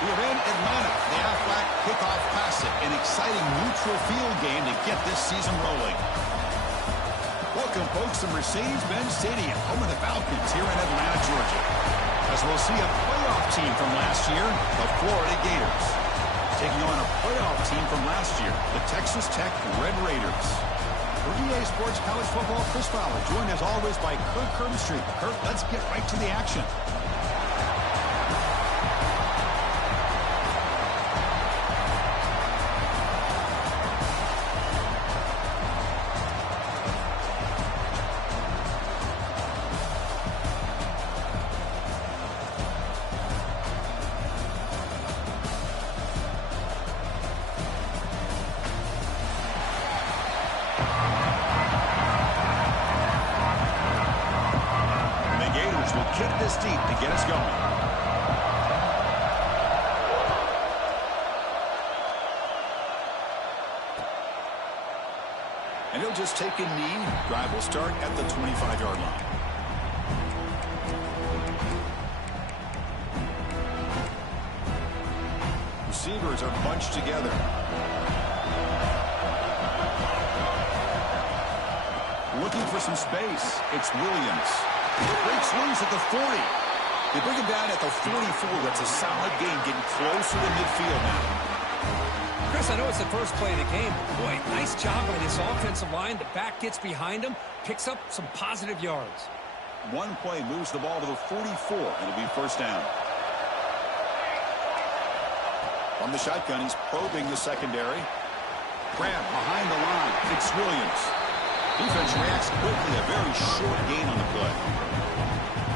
We are in Atlanta for the Aflac Kickoff Classic, an exciting neutral field game to get this season rolling. Welcome, folks, to Mercedes-Benz Stadium, home of the Falcons here in Atlanta, Georgia. As we'll see a playoff team from last year, the Florida Gators, taking on a playoff team from last year, the Texas Tech Red Raiders. For EA Sports College Football, Chris Fowler, joined as always by Kirk Kirkstreet. Kirk, let's get right to the action. Kick this deep to get us going. And he'll just take a knee. Drive will start at the 25-yard line. Receivers are bunched together. Looking for some space. It's Williams. Breaks loose at the 40. They bring him down at the 44. That's a solid game, getting closer to midfield now. Chris, I know it's the first play of the game. Boy, nice job by this offensive line. The back gets behind him, picks up some positive yards. One play moves the ball to the 44. It'll be first down. From the shotgun, he's probing the secondary. Grab behind the line. It's Williams. Defense reacts quickly. A very short gain on the play.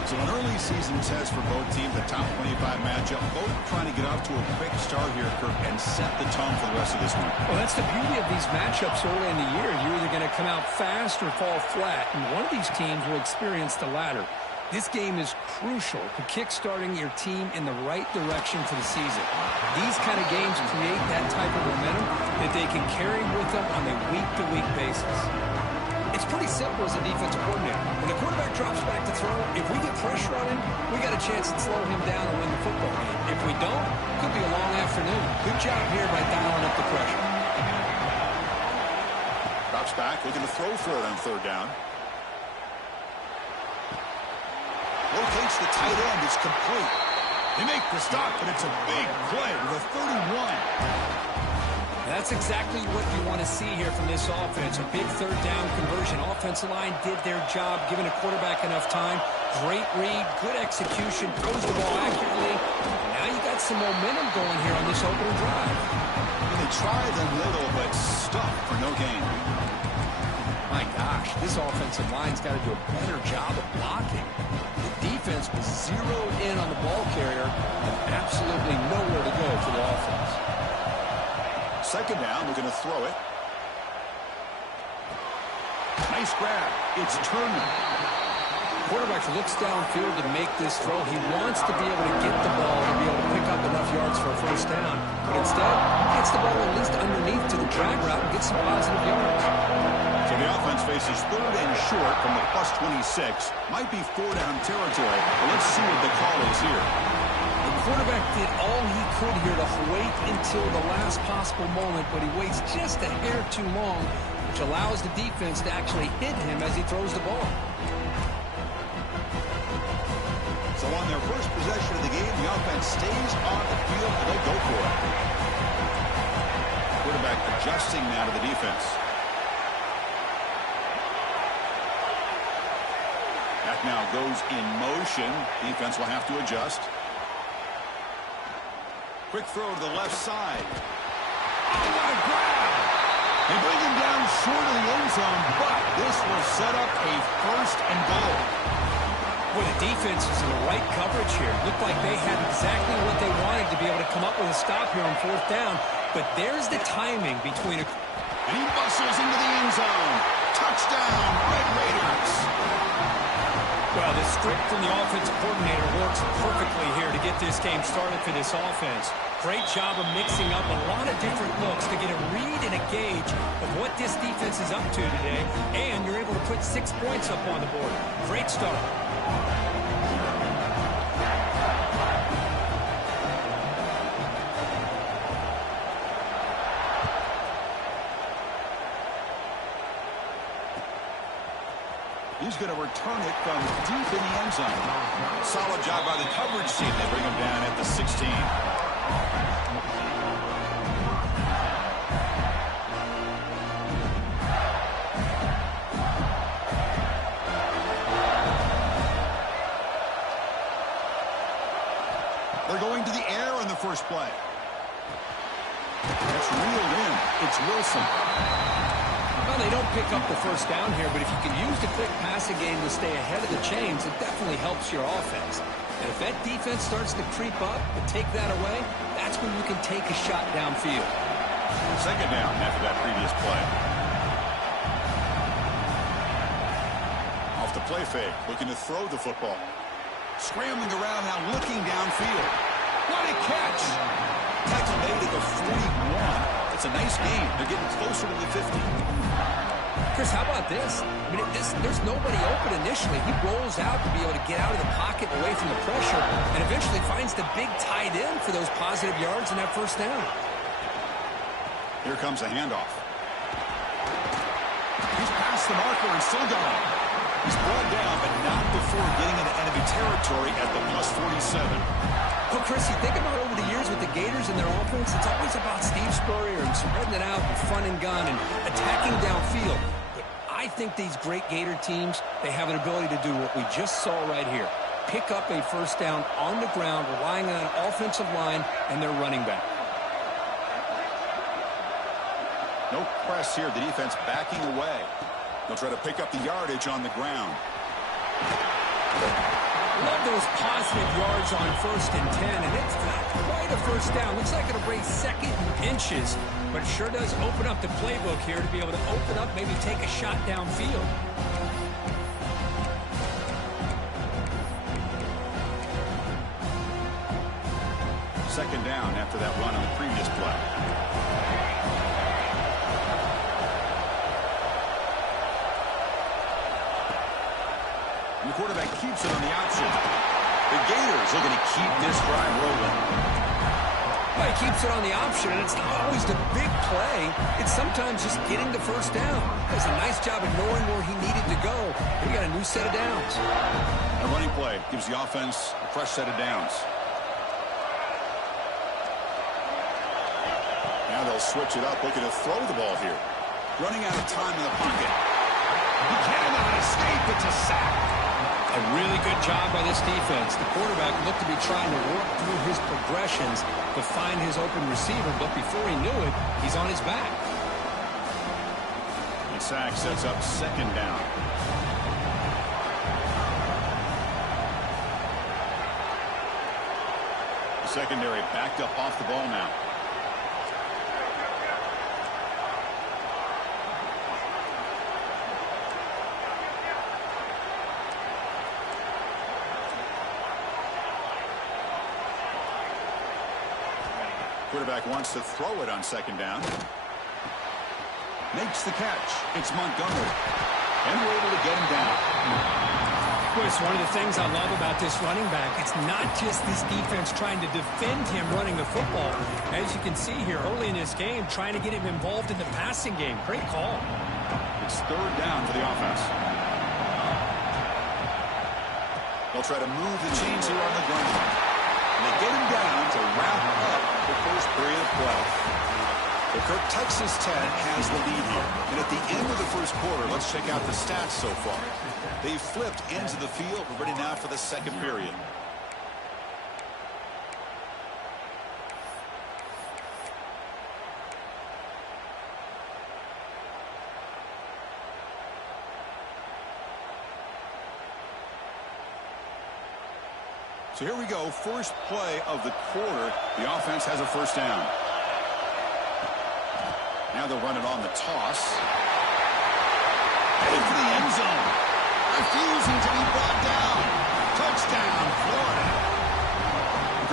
So an early season test for both teams, the top 25 matchup. Both trying to get off to a quick start here, Kirk, and set the tone for the rest of this one. Well, that's the beauty of these matchups early in the year. You're either going to come out fast or fall flat, and one of these teams will experience the latter. This game is crucial to kick-starting your team in the right direction for the season. These kind of games create that type of momentum that they can carry with them on a week-to-week basis. It's pretty simple as a defensive coordinator. When the quarterback drops back to throw, if we get pressure on him, we got a chance to slow him down and win the football game. If we don't, it could be a long afternoon. Good job here by dialing up the pressure. Drops back, looking to throw for it on third down. Rotates the tight end. It's complete. They make the stop, but it's a big play with a 31. That's exactly what you want to see here from this offense. A big third down conversion. Offensive line did their job, giving a quarterback enough time. Great read, good execution, throws the ball accurately. Now you got some momentum going here on this opening drive. And they tried them little, but stuck for no gain. My gosh, this offensive line's got to do a better job of blocking. The defense was zeroed in on the ball carrier and absolutely nowhere to go for the offense. Second down, we're going to throw it. Nice grab. It's Turner. Quarterback looks downfield to make this throw. He wants to be able to get the ball to be able to pick up enough yards for a first down. But instead, gets the ball at least underneath to the drag route and gets some positive yards. So the offense faces third and short from the plus 26. Might be four-down territory. But let's see what the call is here. Quarterback did all he could here to wait until the last possible moment, but he waits just a hair too long, which allows the defense to actually hit him as he throws the ball. So on their first possession of the game, the offense stays on the field and they'll go for it. Quarterback adjusting now to the defense. That now goes in motion. Defense will have to adjust. Quick throw to the left side. Oh, what a grab! They bring him down short of the end zone, but this will set up a first and goal. Well, the defense is in the right coverage here. Looked like they had exactly what they wanted to be able to come up with a stop here on fourth down. But there's the timing between a... And he bustles into the end zone. Touchdown, Red Raiders. Well, the script from the offensive coordinator works perfectly here to get this game started for this offense. Great job of mixing up a lot of different looks to get a read and a gauge of what this defense is up to today. And you're able to put 6 points up on the board. Great start. who's going to return it from deep in the end zone. Solid job by the coverage team. They bring him down at the 16. They're going to the air on the first play. That's reeled in. It's Wilson. Well, they don't pick up the first down here, but if you can use the quick passing game to stay ahead of the chains, it definitely helps your offense. And if that defense starts to creep up and take that away, that's when you can take a shot downfield. Second down after that previous play. Off the play fake, looking to throw the football. Scrambling around now, looking downfield. What a catch! Tackle made at the 41. It's a nice game. They're getting closer to the 50. Chris, how about this? I mean, there's nobody open initially. He rolls out to be able to get out of the pocket away from the pressure and eventually finds the big tight end for those positive yards in that first down. Here comes a handoff. He's past the marker and still going. He's brought down, but not before getting into enemy territory at the plus 47. Well, Chris, you think about over the years with the Gators and their offense, it's always about Steve Spurrier and spreading it out and fun and gun and attacking downfield. But I think these great Gator teams, they have an ability to do what we just saw right here. Pick up a first down on the ground, relying on an offensive line and their running back. No press here. The defense backing away. They'll try to pick up the yardage on the ground. Love those positive yards on 1st and 10, and it's not quite a first down. Looks like it'll bring second and inches, but it sure does open up the playbook here to be able to open up, maybe take a shot downfield. Second down after that run on the previous play. And the quarterback keeps it on the option. The Gators looking to keep this drive rolling. Well, he keeps it on the option, and it's not always the big play. It's sometimes just getting the first down. Does a nice job of knowing where he needed to go. We got a new set of downs. A running play gives the offense a fresh set of downs. Now they'll switch it up, looking to throw the ball here. Running out of time in the pocket. He cannot escape. It's a sack. A really good job by this defense. The quarterback looked to be trying to work through his progressions to find his open receiver, but before he knew it, he's on his back. The sack sets up second down. The secondary backed up off the ball now. Quarterback wants to throw it on second down. Makes the catch. It's Montgomery. And we're able to get him down. Chris, one of the things I love about this running back, it's not just this defense trying to defend him running the football. As you can see here early in this game, trying to get him involved in the passing game. Great call. It's third down for the offense. They'll try to move the chains here on the ground. And they get him down to wrap up the first period of play. But Kirk, Texas Tech has the lead here. And at the end of the first quarter, let's check out the stats so far. They've flipped into the field. We're ready now for the second period. So here we go, first play of the quarter. The offense has a first down. Now they'll run it on the toss. Headed for the end zone. Refusing to be brought down. Touchdown, Florida.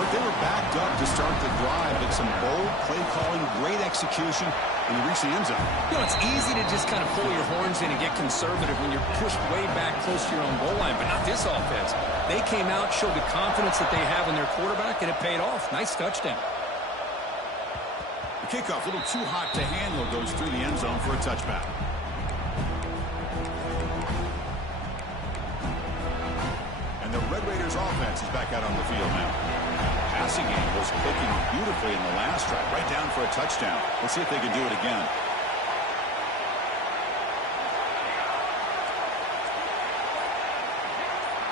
They were backed up to start the drive, but some bold play calling, great execution, and they reach the end zone. You know, it's easy to just kind of pull your horns in and get conservative when you're pushed way back close to your own goal line, but not this offense. They came out, showed the confidence that they have in their quarterback, and it paid off. Nice touchdown. The kickoff, a little too hot to handle, goes through the end zone for a touchback. Red Raiders offense is back out on the field now. Passing game was clicking beautifully in the last drive, right down for a touchdown. Let's see if they can do it again.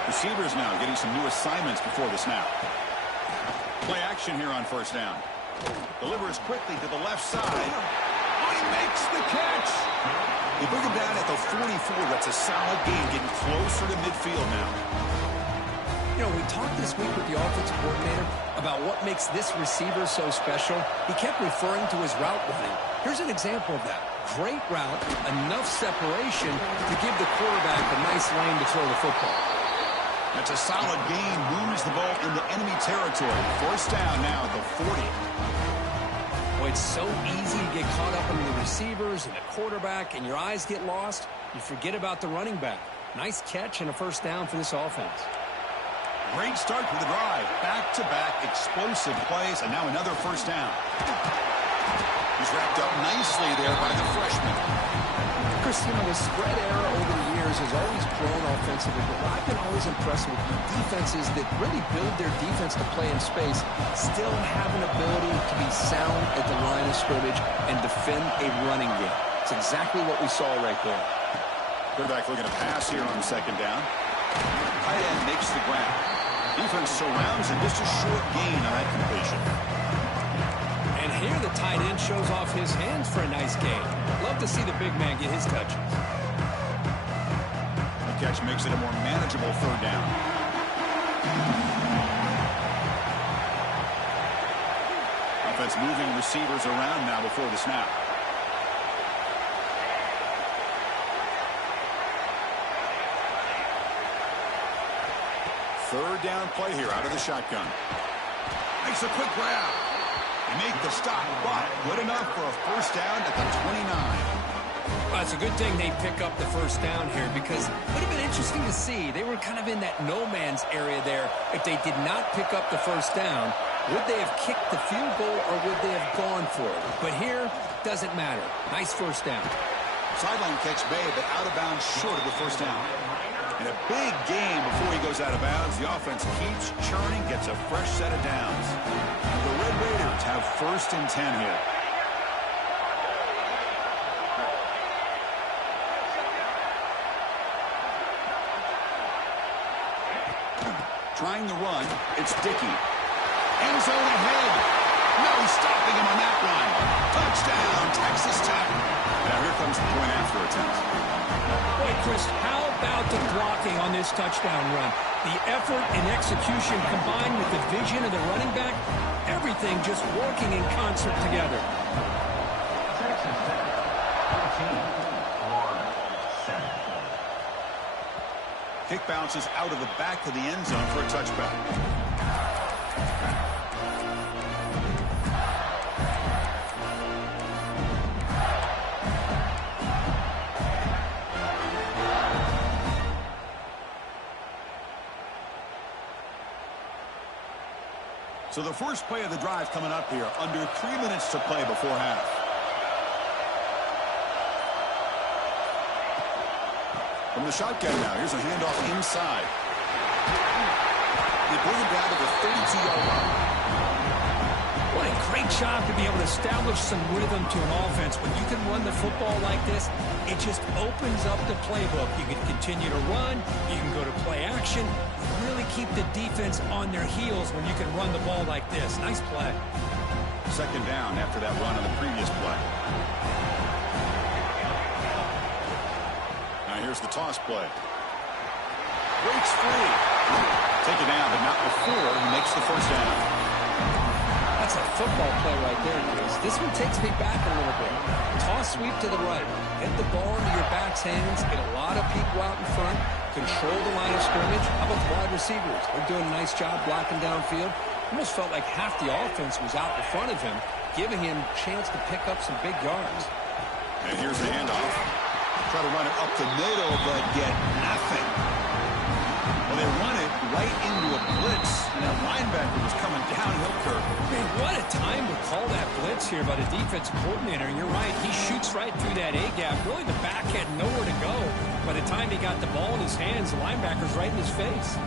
Receivers now getting some new assignments before the snap. Play action here on first down. Delivers quickly to the left side. Oh, he makes the catch. They bring him down at the 44. That's a solid game, getting closer to midfield now. You know, we talked this week with the offensive coordinator about what makes this receiver so special. He kept referring to his route running. Here's an example of that. Great route, enough separation to give the quarterback a nice lane to throw the football. That's a solid gain. Moves the ball into enemy territory. First down now at the 40. Boy, it's so easy to get caught up in the receivers and the quarterback, and your eyes get lost. You forget about the running back. Nice catch and a first down for this offense. Great start to the drive. Back-to-back explosive plays, and now another first down. He's wrapped up nicely there by the freshman. Chris, you know, the spread era over the years has always grown offensively, but what I've been always impressed with defenses that really build their defense to play in space still have an ability to be sound at the line of scrimmage and defend a running game. It's exactly what we saw right there. Quarterback looking to pass here on the second down. Tight end makes the grab. Defense surrounds and just a short gain on that completion. And here the tight end shows off his hands for a nice gain. Love to see the big man get his touches. The catch makes it a more manageable third down. Offense moving receivers around now before the snap. Third down play here out of the shotgun. Makes a quick grab. They make the stop, but good enough for a first down at the 29. Well, it's a good thing they pick up the first down here because it would have been interesting to see. They were kind of in that no man's area there. If they did not pick up the first down, would they have kicked the field goal or would they have gone for it? But here, doesn't matter. Nice first down. Sideline catch made, but out of bounds short of the first down. And a big game before he goes out of bounds. The offense keeps churning, gets a fresh set of downs. And the Red Raiders have first and 10 here. Trying the run, it's Dickey. End zone ahead. No stopping him on that one. Touchdown, Texas Tech. Now here comes the point after attempt. Boy, Chris, how about the blocking on this touchdown run? The effort and execution combined with the vision of the running back, everything just working in concert together. Texas Tech, 14-7. Kick bounces out of the back of the end zone for a touchback. So the first play of the drive coming up here, under 3 minutes to play before half. From the shotgun now, here's a handoff inside. They bring him down to the 32-yard line. What a great job to be able to establish some rhythm to an offense. When you can run the football like this, it just opens up the playbook. You can continue to run. You can go to play action. Really keep the defense on their heels when you can run the ball like this. Nice play. Second down after that run on the previous play. Now here's the toss play. Breaks free. Take it down, but not before he makes the first down. That's a football play right there, Chris. This one takes me back a little bit. Toss sweep to the right. Get the ball into your back's hands. Get a lot of people out in front. Control the line of scrimmage. How about the wide receivers? They're doing a nice job blocking downfield. Almost felt like half the offense was out in front of him, giving him a chance to pick up some big yards. And here's the handoff. Try to run it up the middle, but get nothing. Well, they run it right into a blitz, and that linebacker was coming downhill curve. Man, what a time to call that blitz here by the defensive coordinator. You're right. He shoots right through that A-gap. Really, the back had nowhere to go. By the time he got the ball in his hands, the linebacker's right in his face.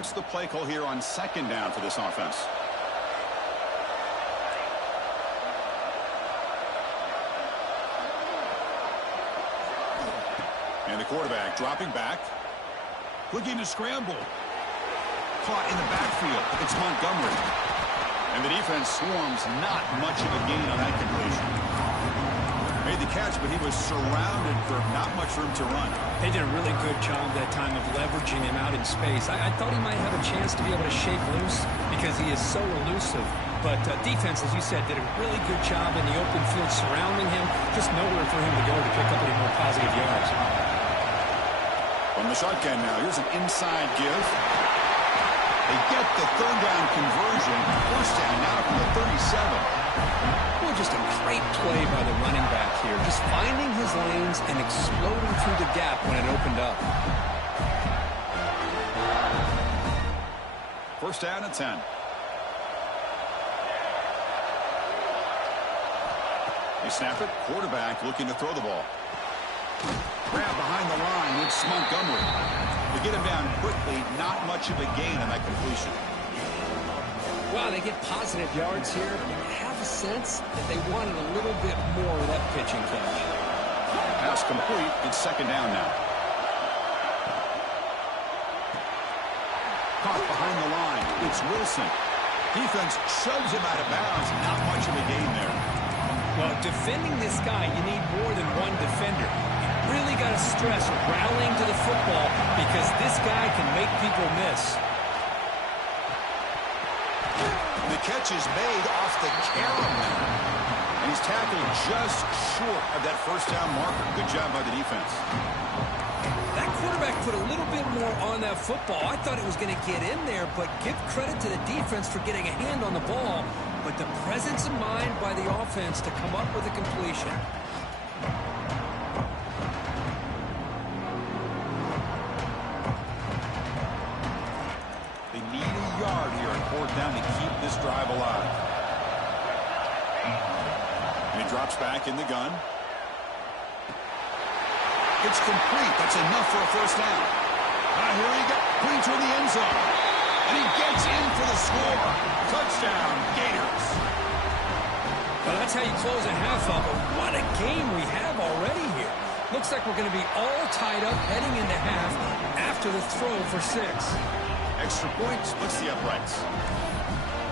What's the play call here on second down for this offense? And the quarterback dropping back. Looking to scramble. Caught in the backfield. It's Montgomery. And the defense swarms. Not much of a gain on that completion. Made the catch, but he was surrounded for not much room to run. They did a really good job that time of leveraging him out in space. I thought he might have a chance to be able to shake loose because he is so elusive. But defense, as you said, did a really good job in the open field surrounding him. Just nowhere for him to go to pick up any more positive yards. From the shotgun now, here's an inside give. They get the third down conversion. First down now from the 37. Well, just a great play by the running back here. Just finding his lanes and exploding through the gap when it opened up. First down and 10. They snap it. Quarterback looking to throw the ball. Grab behind the line. It's Montgomery. They get him down quickly. Not much of a gain on that completion. Wow, they get positive yards here. I have a sense that they wanted a little bit more of that pitching catch. Pass complete. It's second down now. Caught behind the line. It's Wilson. Defense shoves him out of bounds. Not much of a gain there. Well, defending this guy, you need more than one defender. You really got to stress rallying to the football because this guy can make people miss. The catch is made off the carom there. And he's tackled just short of that first down marker. Good job by the defense. That quarterback put a little bit more on that football. I thought it was going to get in there, but give credit to the defense for getting a hand on the ball. But the presence of mind by the offense to come up with a completion. They need a yard here on fourth down to keep this drive alive. And he drops back in the gun. It's complete. That's enough for a first down. Here he goes. Putting toward the end zone. And he gets in for the score. Touchdown, Gators. Well, that's how you close a half up. But what a game we have already here. Looks like we're going to be all tied up heading into half after the throw for 6. Extra point splits the uprights.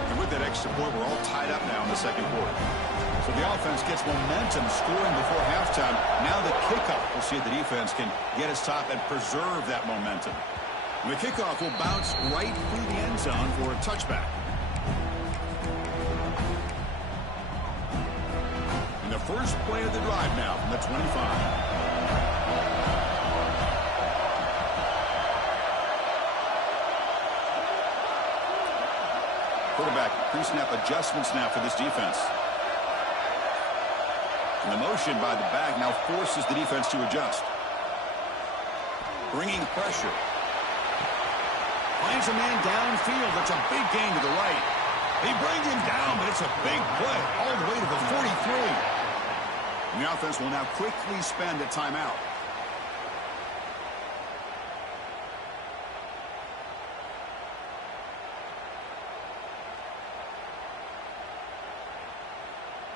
And with that extra point, we're all tied up now in the second quarter. So the offense gets momentum scoring before halftime. Now the kickoff. We'll see if the defense can get a stop and preserve that momentum. And the kickoff will bounce right through the end zone for a touchback. And the first play of the drive now from the 25. Quarterback pre-snap adjustments now for this defense. And the motion by the back now forces the defense to adjust. Bringing pressure. Finds a man downfield. That's a big gain to the right. They bring him down, but it's a big play all the way to the 43. And the offense will now quickly spend a timeout.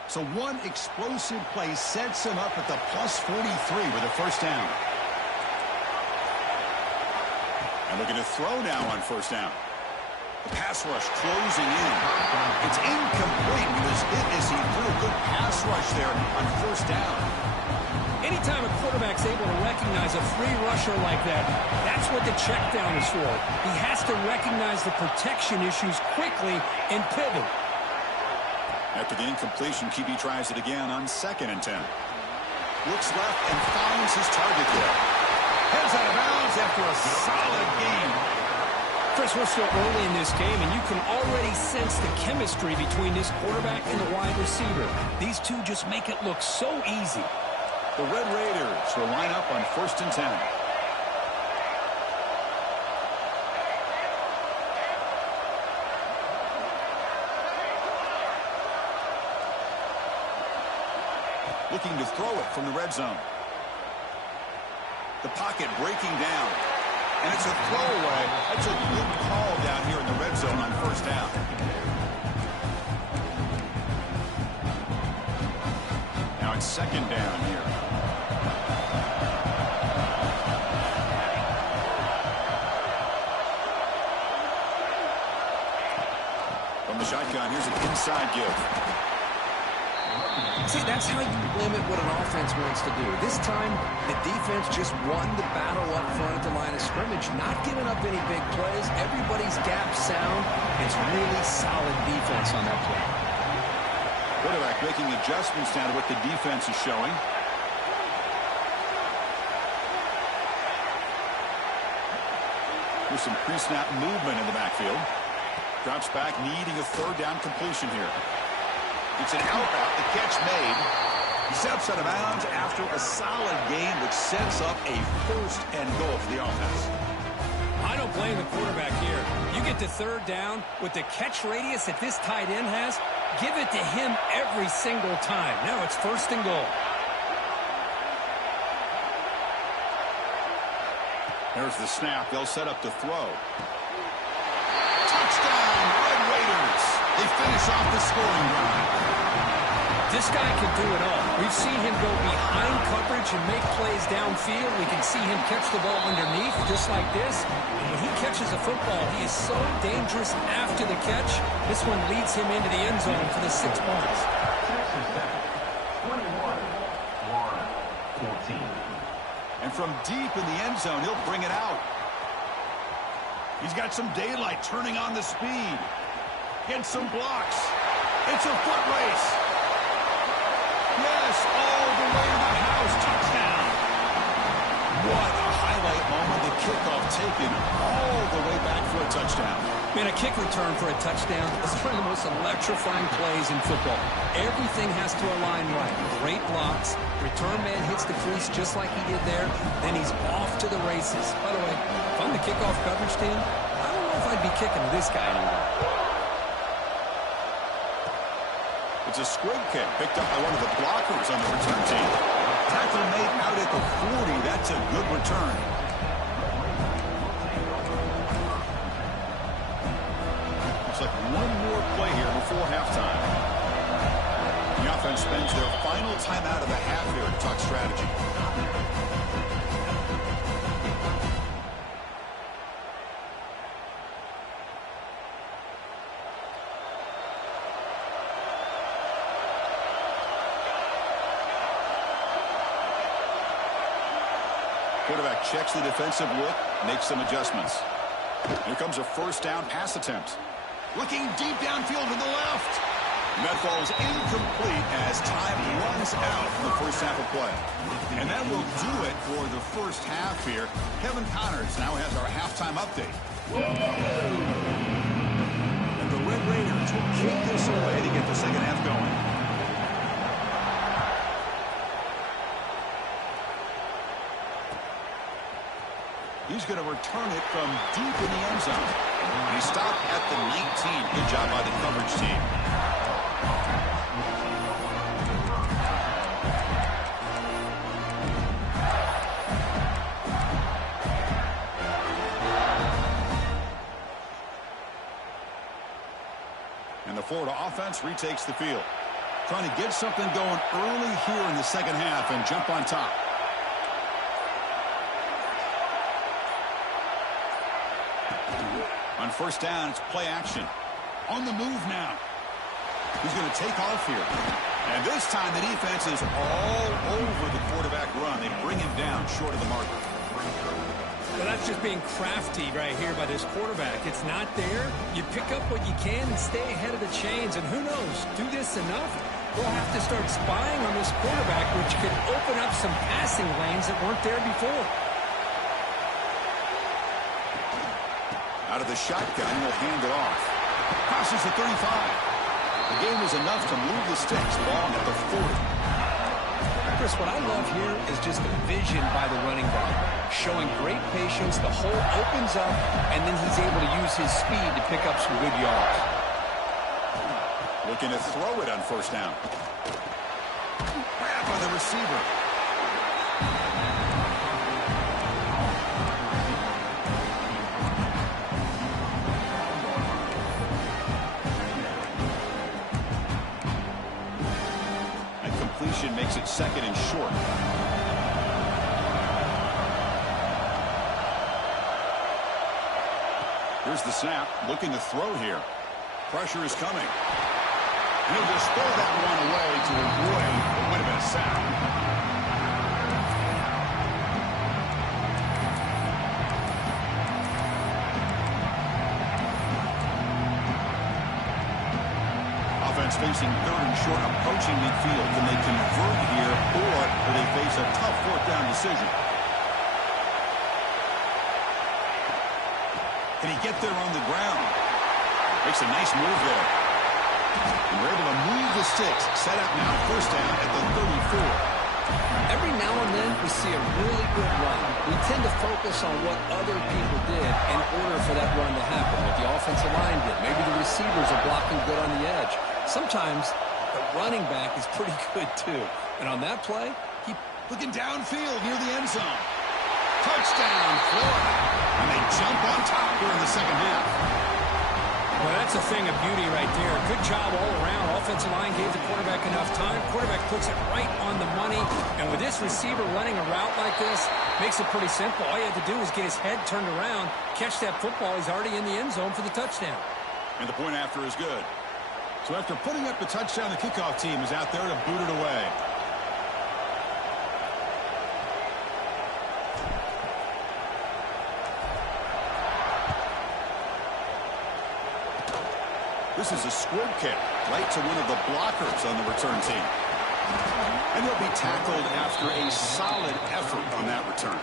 So one explosive play sets him up at the plus 43 with a first down. And looking to throw now on first down. The pass rush closing in. It's incomplete with his hit as he threw a good pass rush there on first down. Anytime a quarterback's able to recognize a free rusher like that, that's what the check down is for. He has to recognize the protection issues quickly and pivot. After the incompletion, QB tries it again on 2nd and 10. Looks left and finds his target there. Heads out of bounds after a solid game. Chris, we're still early in this game, and you can already sense the chemistry between this quarterback and the wide receiver. These two just make it look so easy. The Red Raiders will line up on 1st and 10. Looking to throw it from the red zone. The pocket breaking down. And it's a throwaway. That's a good call down here in the red zone on first down. Now it's second down here. From the shotgun, here's an inside give. See, that's how you limit what an offense wants to do. This time, the defense just won the battle up front at the line of scrimmage, not giving up any big plays. Everybody's gap sound. It's really solid defense on that play. Quarterback making adjustments now to what the defense is showing. With some pre-snap movement in the backfield. Drops back, needing a third down completion here. It's an out route, the catch made. He steps out of bounds after a solid game, which sets up a first and goal for the offense. I don't blame the quarterback here. You get to third down with the catch radius that this tight end has, give it to him every single time. Now it's first and goal. There's the snap. They'll set up to throw. Touchdown, Red Raiders. They finish off the scoring drive. This guy can do it all. We've seen him go behind coverage and make plays downfield. We can see him catch the ball underneath just like this. And when he catches a football, he is so dangerous after the catch. This one leads him into the end zone for the 6 points. 14. And from deep in the end zone, he'll bring it out. He's got some daylight turning on the speed. Gets some blocks. It's a foot race. Yes, all the way to the house. Touchdown. What a highlight moment. The kickoff taken all the way back for a touchdown. Man, a kick return for a touchdown is one of the most electrifying plays in football. Everything has to align right. Great blocks. Return man hits the crease just like he did there. Then he's off to the races. By the way, if I'm the kickoff coverage team, I don't know if I'd be kicking this guy anymore. It's a squib kick picked up by one of the blockers on the return team. Tackle made out at the 40. That's a good return. Looks like one more play here before halftime. The offense spends their final timeout of the half here to talk strategy. Quarterback checks the defensive look, makes some adjustments. Here comes a first down pass attempt. Looking deep downfield to the left. And that falls incomplete as time runs out in the first half of play. And that will do it for the first half here. Kevin Connors now has our halftime update. And the Red Raiders will kick this away to get the second half going. He's going to return it from deep in the end zone. And he stopped at the 19. Good job by the coverage team. And the Florida offense retakes the field. Trying to get something going early here in the second half and jump on top. On first down, it's play action. On the move now. He's going to take off here. And this time the defense is all over the quarterback run. They bring him down short of the marker. Well, that's just being crafty right here by this quarterback. It's not there. You pick up what you can and stay ahead of the chains. And who knows, do this enough, we'll have to start spying on this quarterback, which could open up some passing lanes that weren't there before. Out of the shotgun, he'll hand it off. Passes the 35. The game was enough to move the sticks. Ball at the 40. Chris, what I love here is just the vision by the running back. Showing great patience, the hole opens up, and then he's able to use his speed to pick up some good yards. Looking to throw it on first down. Grab by the receiver. second and short. Here's the snap, looking to throw here. Pressure is coming. And he'll just throw that one away to avoid what would have been a sack. Offense facing third and short, approaching midfield. Can they convert here, or do they face a tough fourth down decision? Can he get there on the ground? Makes a nice move there. And we're able to move the sticks. Set up now, first down at the 34. Every now and then, we see a really good run. We tend to focus on what other people did in order for that run to happen, what the offensive line did. Maybe the receivers are blocking good on the edge. Sometimes the running back is pretty good, too. And on that play, he looking downfield near the end zone. Touchdown, Florida. And they jump on top here in the second half. Well, that's a thing of beauty right there. Good job all around. Offensive line gave the quarterback enough time. Quarterback puts it right on the money. And with this receiver running a route like this, makes it pretty simple. All you have to do is get his head turned around, catch that football. He's already in the end zone for the touchdown. And the point after is good. So after putting up the touchdown, the kickoff team is out there to boot it away. This is a squib kick right to one of the blockers on the return team. And he'll be tackled after a solid effort on that return.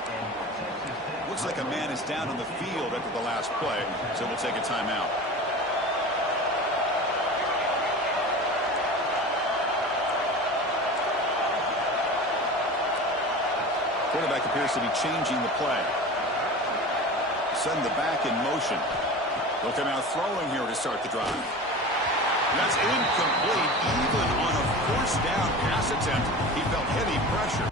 Looks like a man is down on the field after the last play, so we'll take a timeout. Quarterback appears to be changing the play. Send the back in motion. They'll come out throwing here to start the drive. That's incomplete. Even on a first down pass attempt, he felt heavy pressure.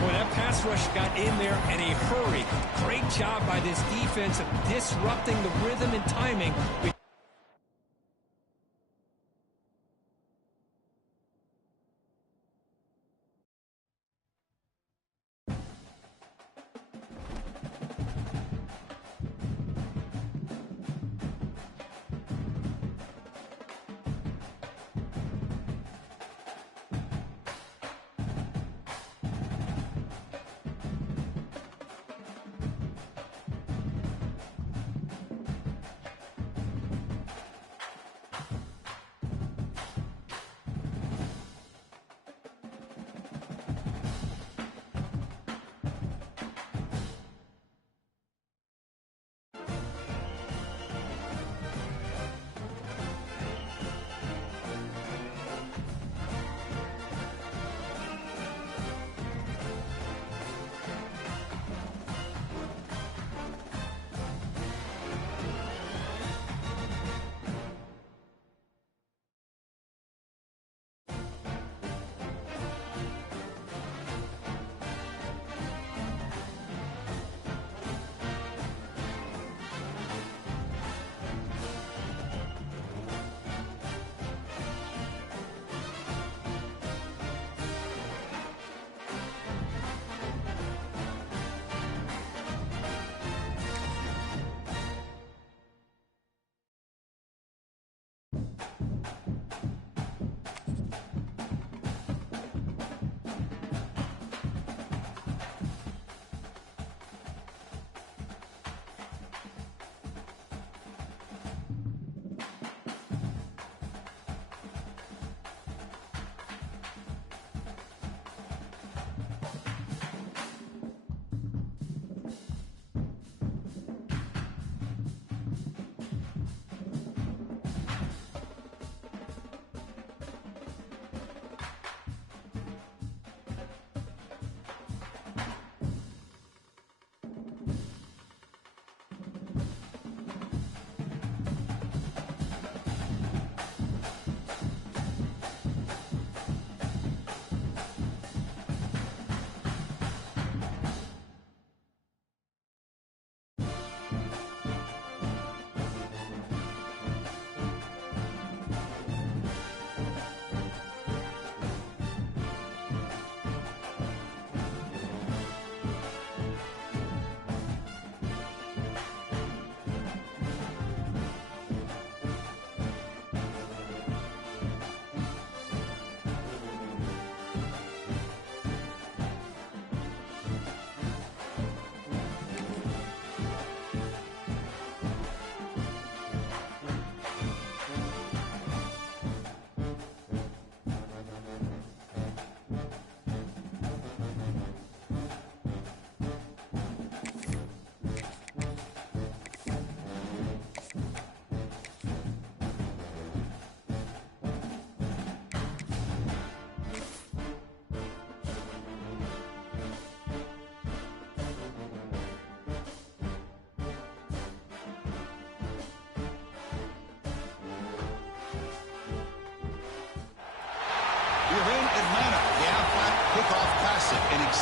Boy, that pass rush got in there in a hurry. Great job by this defense of disrupting the rhythm and timing.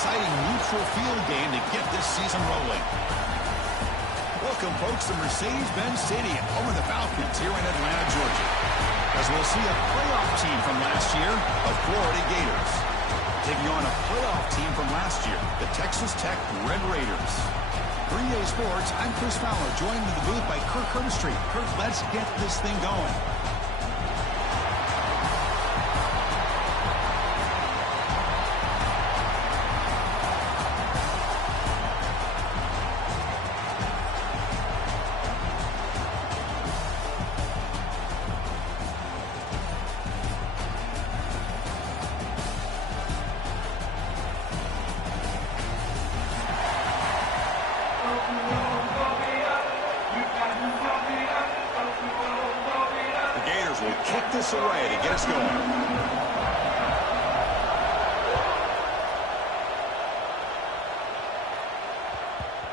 exciting neutral field game to get this season rolling. Welcome, folks, to Mercedes-Benz Stadium, home of the Falcons here in Atlanta, Georgia. As we'll see a playoff team from last year, the Florida Gators, taking on a playoff team from last year, the Texas Tech Red Raiders. For EA Sports, I'm Chris Fowler, joined in the booth by Kirk Herbstreit. Kirk, let's get this thing going. Will kick this away to get us going.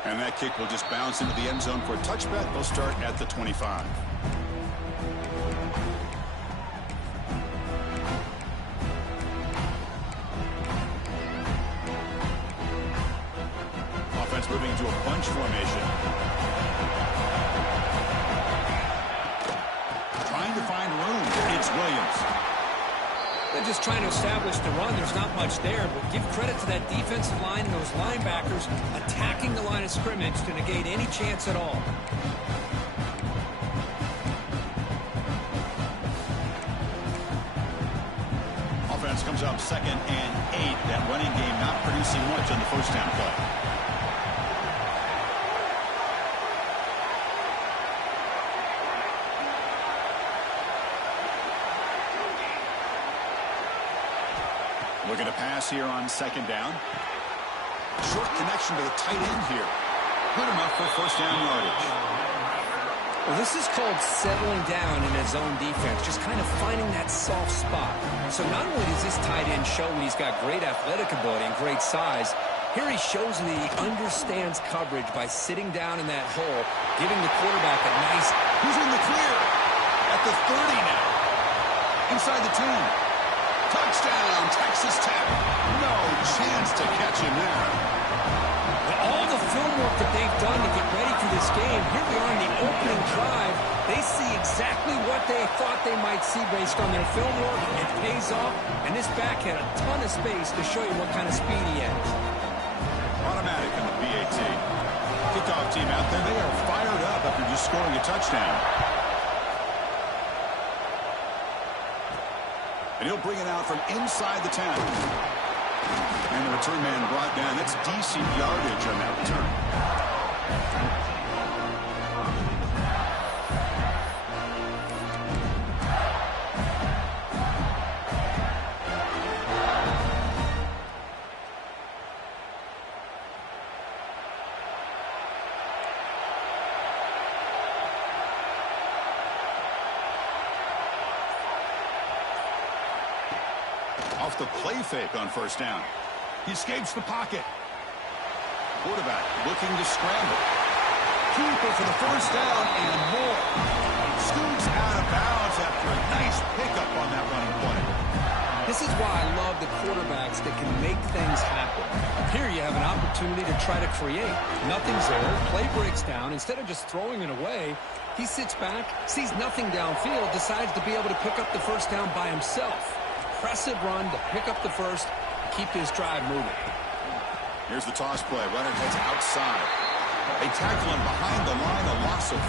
And that kick will just bounce into the end zone for a touchback. They'll start at the 25. Offense moving into a bunch formation. To find room. It's Williams. They're just trying to establish the run. There's not much there, but give credit to that defensive line and those linebackers attacking the line of scrimmage to negate any chance at all. Offense comes up 2nd and 8. That running game not producing much on the first down play. Looking to pass here on 2nd down. Short connection to the tight end here. Put him up for first down yardage. Well, this is called settling down in his own defense, just kind of finding that soft spot. So not only does this tight end show he's got great athletic ability and great size, here he shows that he understands coverage by sitting down in that hole, giving the quarterback a nice... Who's in the clear? At the 30 now. Inside the 10. Touchdown, Texas Tech. No chance to catch him there. With all the film work that they've done to get ready for this game, here we are in the opening drive. They see exactly what they thought they might see based on their film work. It pays off, and this back had a ton of space to show you what kind of speed he has. Automatic in the BAT. Kickoff team out there, they are fired up after just scoring a touchdown. And he'll bring it out from inside the 10. And the return man brought down. That's decent yardage on that return. Off the play fake on first down. He escapes the pocket. Quarterback looking to scramble. Keeper for the first down and more. Scoots out of bounds after a nice pickup on that running play. This is why I love the quarterbacks that can make things happen. Here you have an opportunity to try to create. Nothing's there. Play breaks down. Instead of just throwing it away, he sits back, sees nothing downfield, decides to be able to pick up the first down by himself. Impressive run to pick up the first, keep this drive moving. Here's the toss play. Runner heads outside. They tackle him behind the line, a loss of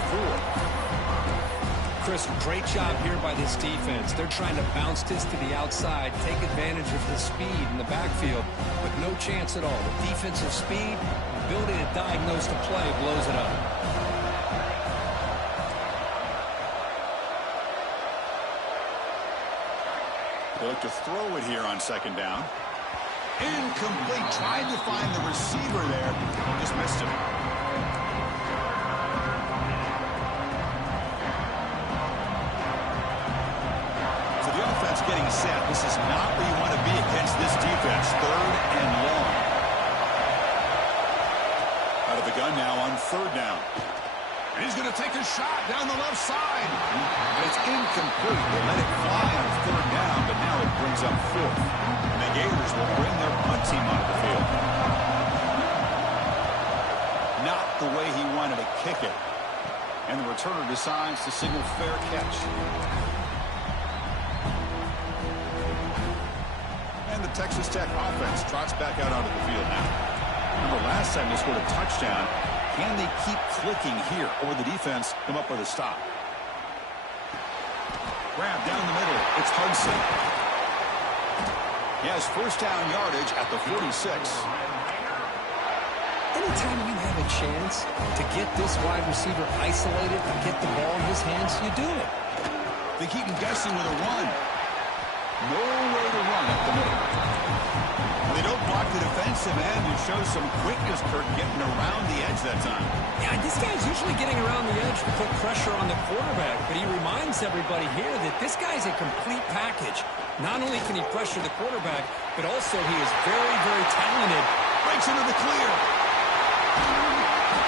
4. Chris, great job here by this defense. They're trying to bounce this to the outside, take advantage of his speed in the backfield, but no chance at all. The defensive speed, ability to diagnose the play, blows it up. They look to throw it here on second down. Incomplete. Tried to find the receiver there. Just missed him. So the offense getting set. This is not where you want to be against this defense. 3rd and long. Out of the gun now on 3rd down. And he's going to take a shot down the left side. And it's incomplete. They let it fly on third down, but now it brings up fourth. And the Gators will bring their punt team onto the field. Not the way he wanted to kick it. And the returner decides to signal fair catch. And the Texas Tech offense trots back out onto the field now. Remember, last time they scored a touchdown. Can they keep clicking here, or the defense come up with a stop? Grab down the middle. It's Hudson. He has first down yardage at the 46. Anytime you have a chance to get this wide receiver isolated and get the ball in his hands, you do it. They keep him guessing with a run. No way to run up the middle. They don't block the defensive end. It shows some quickness, Kirk, getting around the edge that time. Yeah, this guy's usually getting around the edge to put pressure on the quarterback, but he reminds everybody here that this guy's a complete package. Not only can he pressure the quarterback, but also he is very, very talented. Breaks into the clear.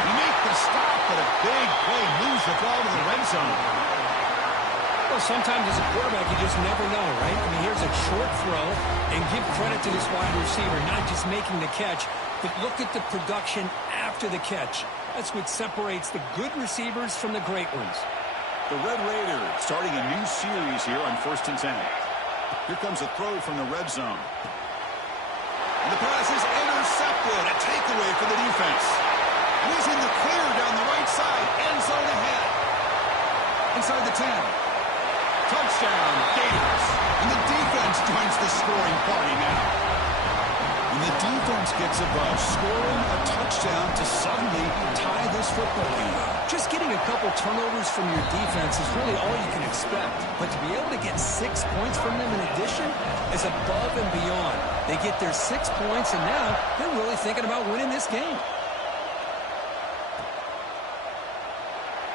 You make the stop, but a big play moves the ball to the red zone. Well, sometimes as a quarterback, you just never know, right? I mean, here's a short throw, and give credit to this wide receiver, not just making the catch, but look at the production after the catch. That's what separates the good receivers from the great ones. The Red Raiders starting a new series here on 1st and 10. Here comes a throw from the red zone. And the pass is intercepted. A takeaway for the defense. He's in the clear down the right side. End zone ahead. Inside the 10. Touchdown, Gators. And the defense joins the scoring party now. And the defense gets above, scoring a touchdown to suddenly tie this football game. Just getting a couple turnovers from your defense is really all you can expect. But to be able to get 6 points from them in addition is above and beyond. They get their 6 points, and now they're really thinking about winning this game.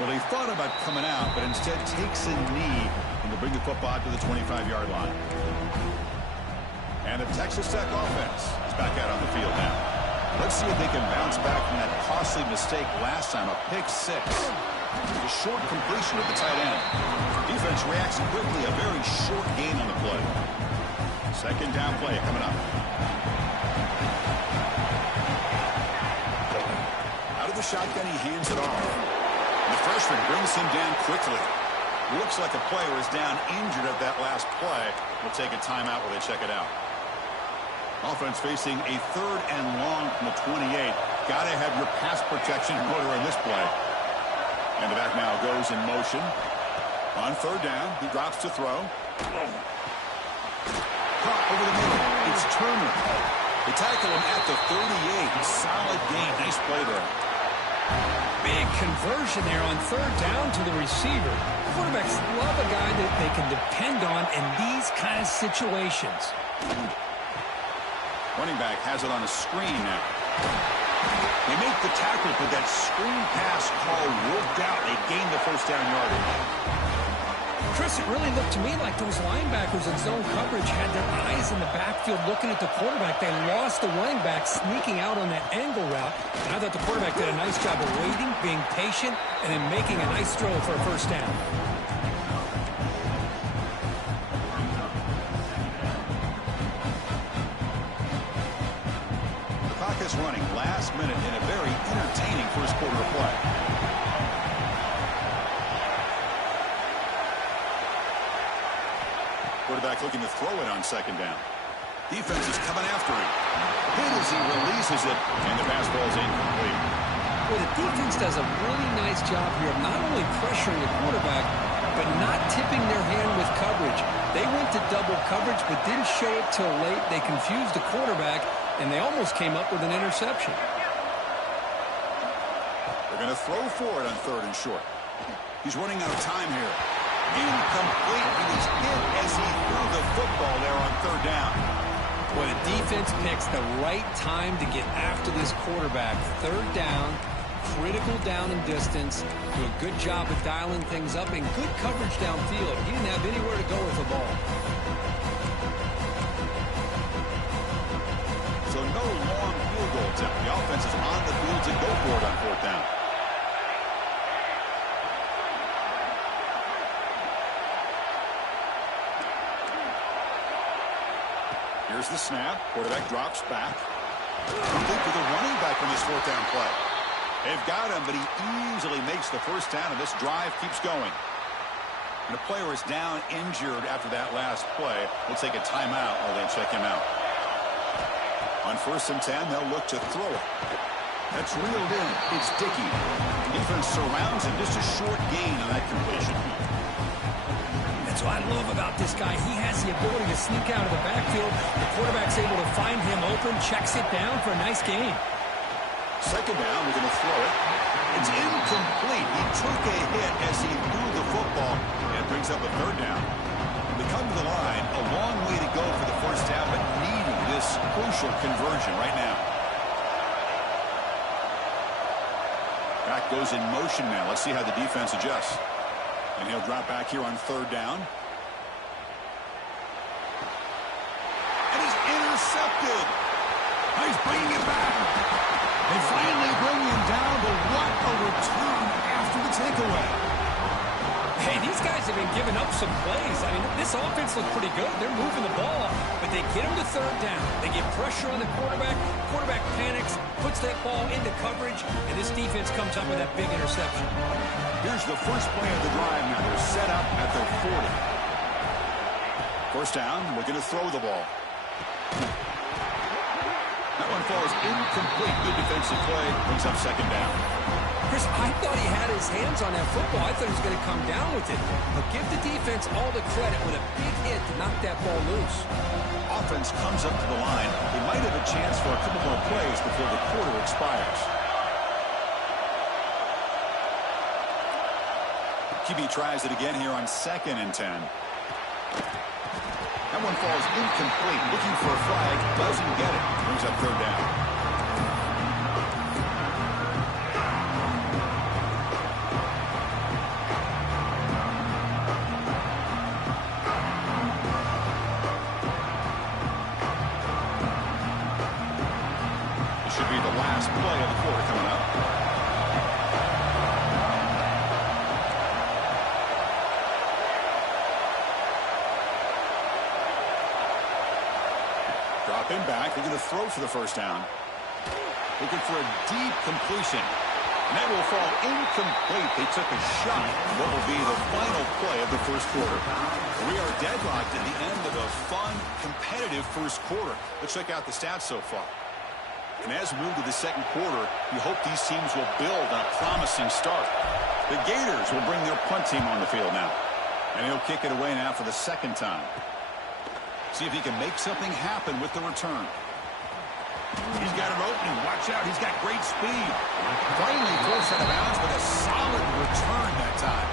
Well, he thought about coming out, but instead takes a knee and to bring the football to the 25-yard line. And the Texas Tech offense is back out on the field now. Let's see if they can bounce back from that costly mistake last time, a pick six. A short completion of the tight end. Defense reacts quickly, a very short gain on the play. Second down play coming up. Out of the shotgun, he hands it off. The freshman brings him down quickly. Looks like a player is down injured at that last play. We'll take a timeout while they check it out. Offense facing a 3rd and long from the 28. Got to have your pass protection in order in this play. And the back now goes in motion. On 3rd down, he drops to throw. Caught over the middle. It's Turner. They tackle him at the 38. Solid gain. Nice play there. Big conversion there on 3rd down to the receiver. Quarterbacks love a guy that they can depend on in these kind of situations. Running back has it on a screen now. They make the tackle, but that screen pass call worked out. They gained the first down yardage. Chris, it really looked to me like those linebackers in zone coverage had their eyes in the backfield looking at the quarterback. They lost the running back sneaking out on that angle route. And I thought the quarterback did a nice job of waiting, being patient, and then making a nice throw for a first down. The clock is running last minute in a very entertaining first quarter of play. Quarterback looking to throw it on 2nd down. Defense is coming after him. Hit as he releases it, and the pass ball is incomplete. Well, the defense does a really nice job here of not only pressuring the quarterback, but not tipping their hand with coverage. They went to double coverage, but didn't show it till late. They confused the quarterback, and they almost came up with an interception. They're going to throw for it on 3rd and short. He's running out of time here. Incomplete. He was hit as he threw the football there on 3rd down. Well, the defense picks the right time to get after this quarterback. 3rd down, critical down and distance. Do a good job of dialing things up and good coverage downfield. He didn't have anywhere to go with the ball. So no long field goal attempt. The offense is on the field to go for it on 4th down. Here's the snap. Quarterback drops back. Complete to the running back on this fourth down play. They've got him, but he easily makes the first down, and this drive keeps going. And the player is down injured after that last play. We'll take a timeout while they check him out. On 1st and 10, they'll look to throw it. That's reeled in. It's Dickey. Defense surrounds him. Just a short gain on that completion. That's what I love about this guy. He has the ability to sneak out of the backfield. The quarterback's able to find him open, checks it down for a nice gain. 2nd down, we're going to throw it. It's incomplete. He took a hit as he threw the football, and brings up a 3rd down. We come to the line, a long way to go for the first down, but needing this crucial conversion right now. Back goes in motion now. Let's see how the defense adjusts. And he'll drop back here on 3rd down. And he's intercepted. He's bringing it back. They finally bring him down, but what a return after the takeaway. Hey, these guys have been giving up some plays. I mean, this offense looked pretty good. They're moving the ball, but they get him to 3rd down. They get pressure on the quarterback. Quarterback panics, puts that ball into coverage, and this defense comes up with that big interception. Here's the first play of the drive now. They're set up at their 40. 1st down, we're going to throw the ball. That one falls incomplete. Good defensive play. Brings up 2nd down. Chris, I thought he had his hands on that football. I thought he was going to come down with it. But give the defense all the credit with a big hit to knock that ball loose. Offense comes up to the line. They might have a chance for a couple more plays before the quarter expires. QB tries it again here on 2nd and 10. That one falls incomplete. Looking for a flag. Doesn't get it. Brings up 3rd down. This should be the last play of the quarter coming up. Dropping back. They're going to throw for the 1st down. Looking for a deep completion. And that will fall incomplete. They took a shot at what will be the final play of the 1st quarter. We are deadlocked at the end of a fun, competitive 1st quarter. Let's check out the stats so far. And as we move to the 2nd quarter, you hope these teams will build on a promising start. The Gators will bring their punt team on the field now. And he'll kick it away now for the 2nd time. See if he can make something happen with the return. He's got it open. Watch out. He's got great speed. Finally forced out of bounds, but a solid return that time.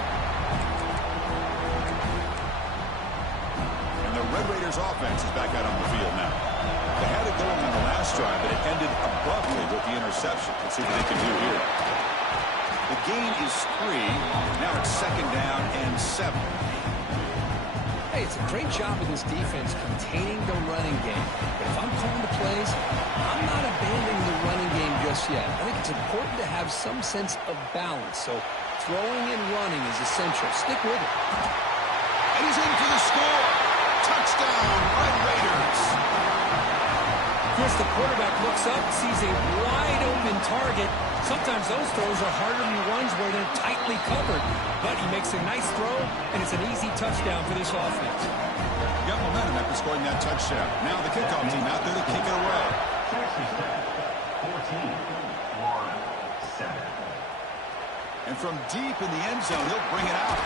And the Red Raiders offense is back out on the field now. They had it going on the last drive, but it ended abruptly with the interception. Let's see what they can do here. The gain is 3. Now it's 2nd down and 7. Hey, it's a great job of this defense containing the running game. But if I'm calling the plays, I'm not abandoning the running game just yet. I think it's important to have some sense of balance. So throwing and running is essential. Stick with it. And he's in for the score. Touchdown, Red Raiders. Chris, the quarterback looks up, sees a wide-open target. Sometimes those throws are harder than ones where they're tightly covered. But he makes a nice throw, and it's an easy touchdown for this offense. Got momentum after scoring that touchdown. Now the kickoff team out there to kick it away. 14-7. And from deep in the end zone, he'll bring it out.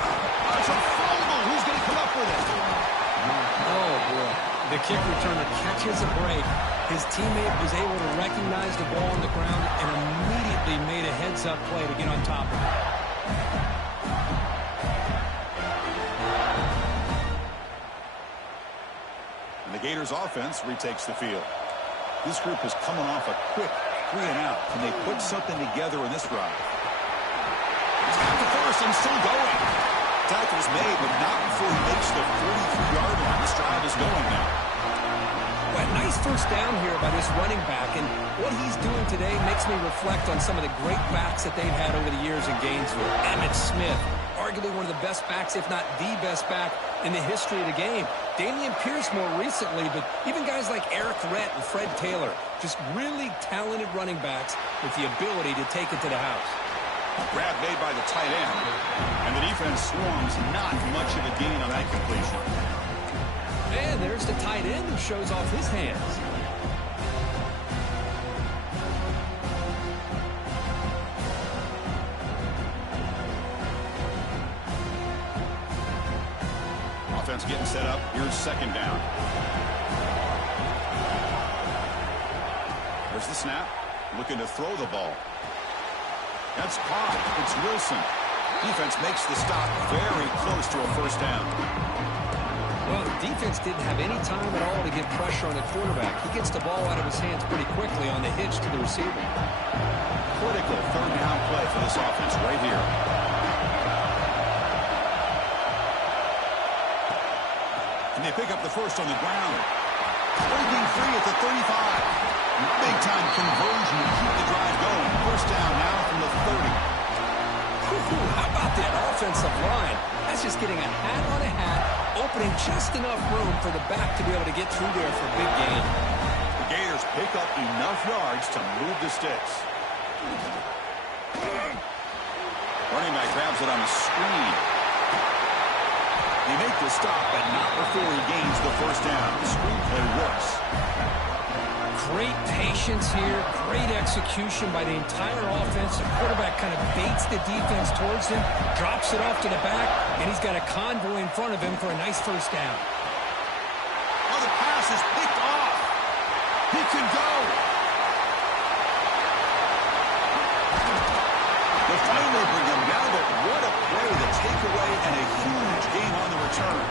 It's a fumble. Who's going to come up with it? Oh, boy. The kick returner catches a break. His teammate was able to recognize the ball on the ground and immediately made a heads-up play to get on top of it. And the Gators offense retakes the field. This group is coming off a quick 3-and-out. Can they put something together in this drive? It's got the first and still going. Tackle's made, but not before he makes the 43-yard line. This drive is going now. Well, nice first down here by this running back, and what he's doing today makes me reflect on some of the great backs that they've had over the years in Gainesville. Emmitt Smith, arguably one of the best backs, if not the best back in the history of the game. Damian Pierce more recently, but even guys like Eric Rhett and Fred Taylor, just really talented running backs with the ability to take it to the house. Grab made by the tight end, and the defense swarms. Not much of a gain on that completion. And there's the tight end who shows off his hands. Offense getting set up. Here's second down. There's the snap. Looking to throw the ball. That's caught. It's Wilson. Defense makes the stop very close to a first down. Well, the defense didn't have any time at all to get pressure on the quarterback. He gets the ball out of his hands pretty quickly on the hitch to the receiver. Critical third down play for this offense right here. And they pick up the first on the ground. Breaking free at the 35. Big-time conversion to keep the drive going. First down now from the 30. How about that offensive line? That's just getting a hat on a hat, opening just enough room for the back to be able to get through there for a big gain. The Gators pick up enough yards to move the sticks. Running back grabs it on the screen. They make the stop, but not before he gains the first down. The screen play works. Great patience here, great execution by the entire offense. The quarterback kind of baits the defense towards him, drops it off to the back, and he's got a convoy in front of him for a nice first down. Oh, the pass is picked off. He can go. They finally bring him down, but what a play, the takeaway, and a huge gain on the return.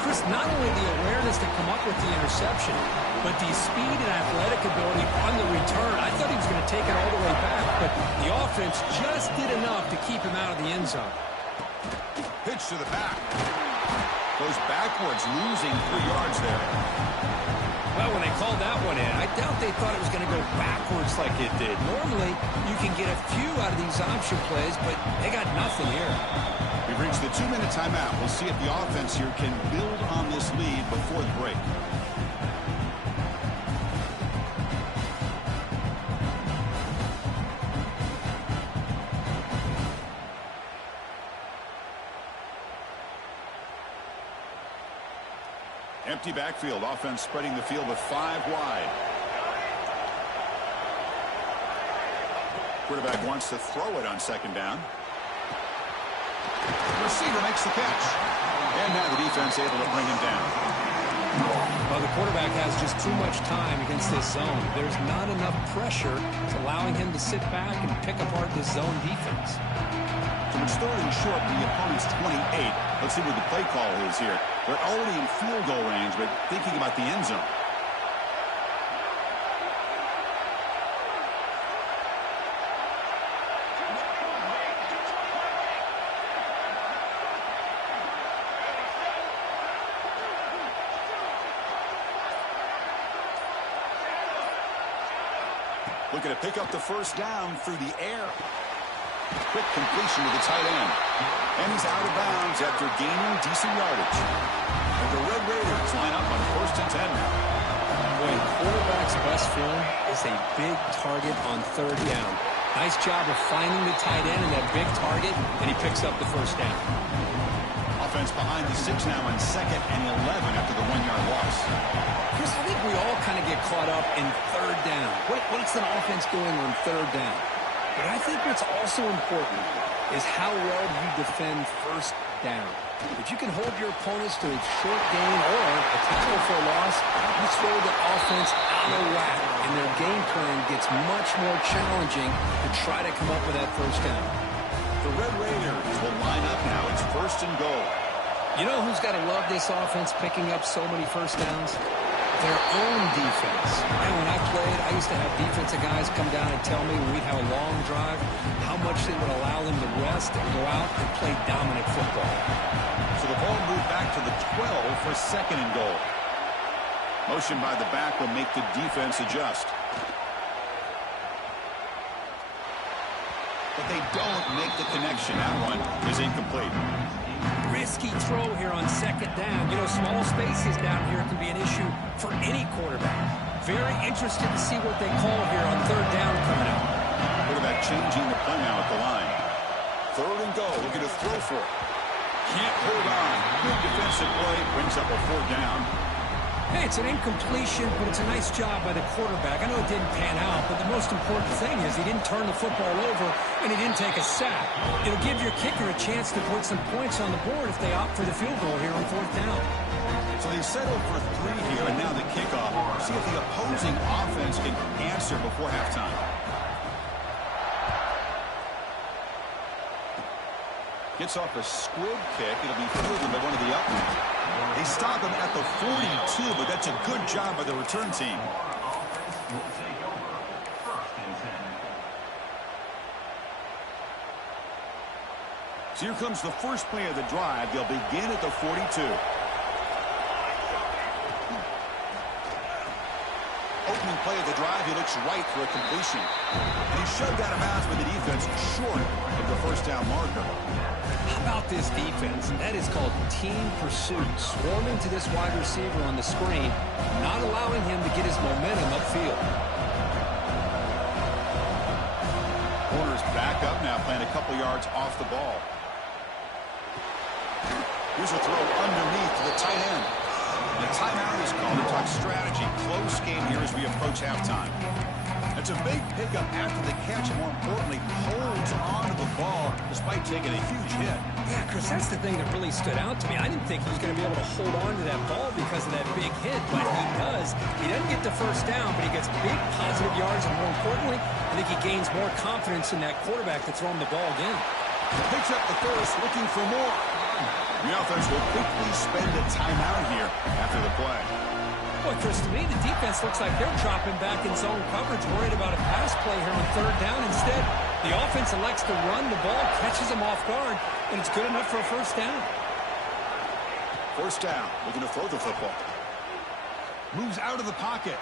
Chris, not only the awareness to come up with the interception, but the speed and athletic ability on the return. I thought he was going to take it all the way back, but the offense just did enough to keep him out of the end zone. Pitch to the back. Goes backwards, losing 3 yards there. Well, when they called that one in, I doubt they thought it was going to go backwards like it did. Normally, you can get a few out of these option plays, but they got nothing here. We've reached the 2-minute timeout. We'll see if the offense here can build on this lead before the break. Empty backfield. Offense spreading the field with 5 wide. Quarterback wants to throw it on second down. The receiver makes the catch. And now the defense able to bring him down. Well, the quarterback has just too much time against this zone. There's not enough pressure. It's allowing him to sit back and pick apart this zone defense. So it's third and short from the opponent's 28. Let's see what the play call is here. They're already in field goal range, but thinking about the end zone. Looking to pick up the first down through the air. Quick completion to the tight end. And he's out of bounds after gaining decent yardage. And the Red Raiders line up on 1st and 10 now. Boy, quarterback's best friend is a big target on 3rd down. Nice job of finding the tight end and that big target, and he picks up the first down. Offense behind the 6 now on 2nd and 11 after the 1-yard loss. Chris, I think we all kind of get caught up in 3rd down. What's an offense doing on 3rd down? But I think what's also important is how well you defend 1st down. If you can hold your opponents to a short gain or a tackle for a loss, you throw the offense out of whack, and their game plan gets much more challenging to try to come up with that 1st down. The Red Raiders will line up now. It's 1st and goal. You know who's got to love this offense picking up so many 1st downs? Their own defense. And when I played, I used to have defensive guys come down and tell me when we'd have a long drive how much they would allow them to rest and go out and play dominant football. So the ball moved back to the 12 for 2nd and goal. Motion by the back will make the defense adjust. but they don't make the connection. That one is incomplete. Risky throw here on second down. You know, small spaces down here can be an issue for any quarterback. Very interested to see what they call here on third down coming up. Quarterback changing the play now at the line. Third and goal, looking to throw for it. Can't hold on. Good defensive play, brings up a fourth down. Hey, it's an incompletion, but it's a nice job by the quarterback. I know it didn't pan out, but the most important thing is he didn't turn the football over and he didn't take a sack. It'll give your kicker a chance to put some points on the board if they opt for the field goal here on fourth down. So they settle for 3 here, and now the kickoff. See if the opposing offense can answer before halftime. Gets off a squib kick. It'll be fielded by one of the upmen. They stop him at the 42, but that's a good job by the return team. So here comes the first play of the drive. They'll begin at the 42. Opening play of the drive, he looks right for a completion. And he shoved out of bounds with the defense short of the first down marker. How about this defense? And that is called team pursuit. Swarming to this wide receiver on the screen, not allowing him to get his momentum upfield. Corner's back up now, playing a couple yards off the ball. Here's a throw underneath to the tight end. The timeout is called to talk strategy. Close game here as we approach halftime. It's a big pickup after the catch, and more importantly, holds on to the ball despite taking a huge hit. Yeah, Chris, that's the thing that really stood out to me. I didn't think he was going to be able to hold on to that ball because of that big hit, but he does. He doesn't get the first down, but he gets big positive yards, and more importantly, I think he gains more confidence in that quarterback to throw him the ball again. Picks up the first, looking for more. The offense will quickly spend a timeout here after the play. Boy, Chris, to me, the defense looks like they're dropping back in zone coverage, worried about a pass play here on third down. Instead, the offense elects to run the ball, catches them off guard, and it's good enough for a first down. First down, looking to throw the football. Moves out of the pocket.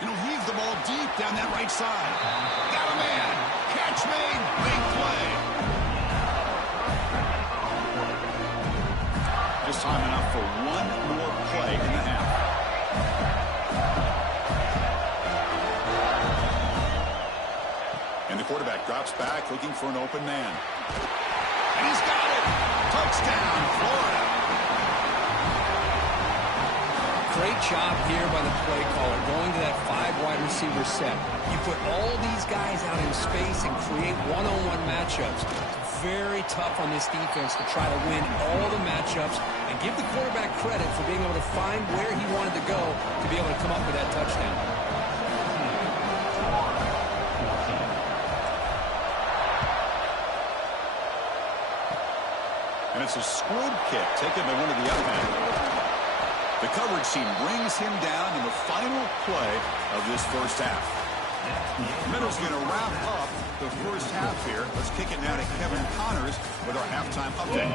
And he'll heave the ball deep down that right side. Got a man. Catch made. Big play. Just time enough for one more play in the half. And the quarterback drops back, looking for an open man. And he's got it. Touchdown, Florida. Great job here by the play caller, going to that 5 wide receiver set. You put all these guys out in space and create one-on-one matchups. Very tough on this defense to try to win all the matchups and give the quarterback credit for being able to find where he wanted to go to be able to come up with that touchdown. And it's a squib kick taken by one of the upmen. The coverage team brings him down in the final play of this first half. Middle's going to wrap up the first half here. Let's kick it now to Kevin Connors with our halftime update.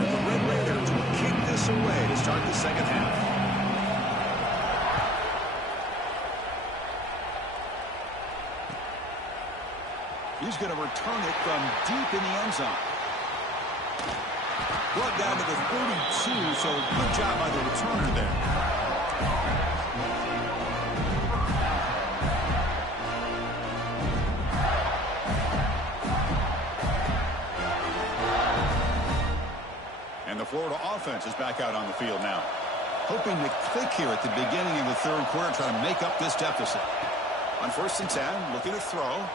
The Red Raiders will kick this away to start the second half. He's going to return it from deep in the end zone. Brought down to the 42, so good job by the returner there. And the Florida offense is back out on the field now. Hoping to click here at the beginning of the third quarter, trying to make up this deficit. On 1st and 10, looking to throw.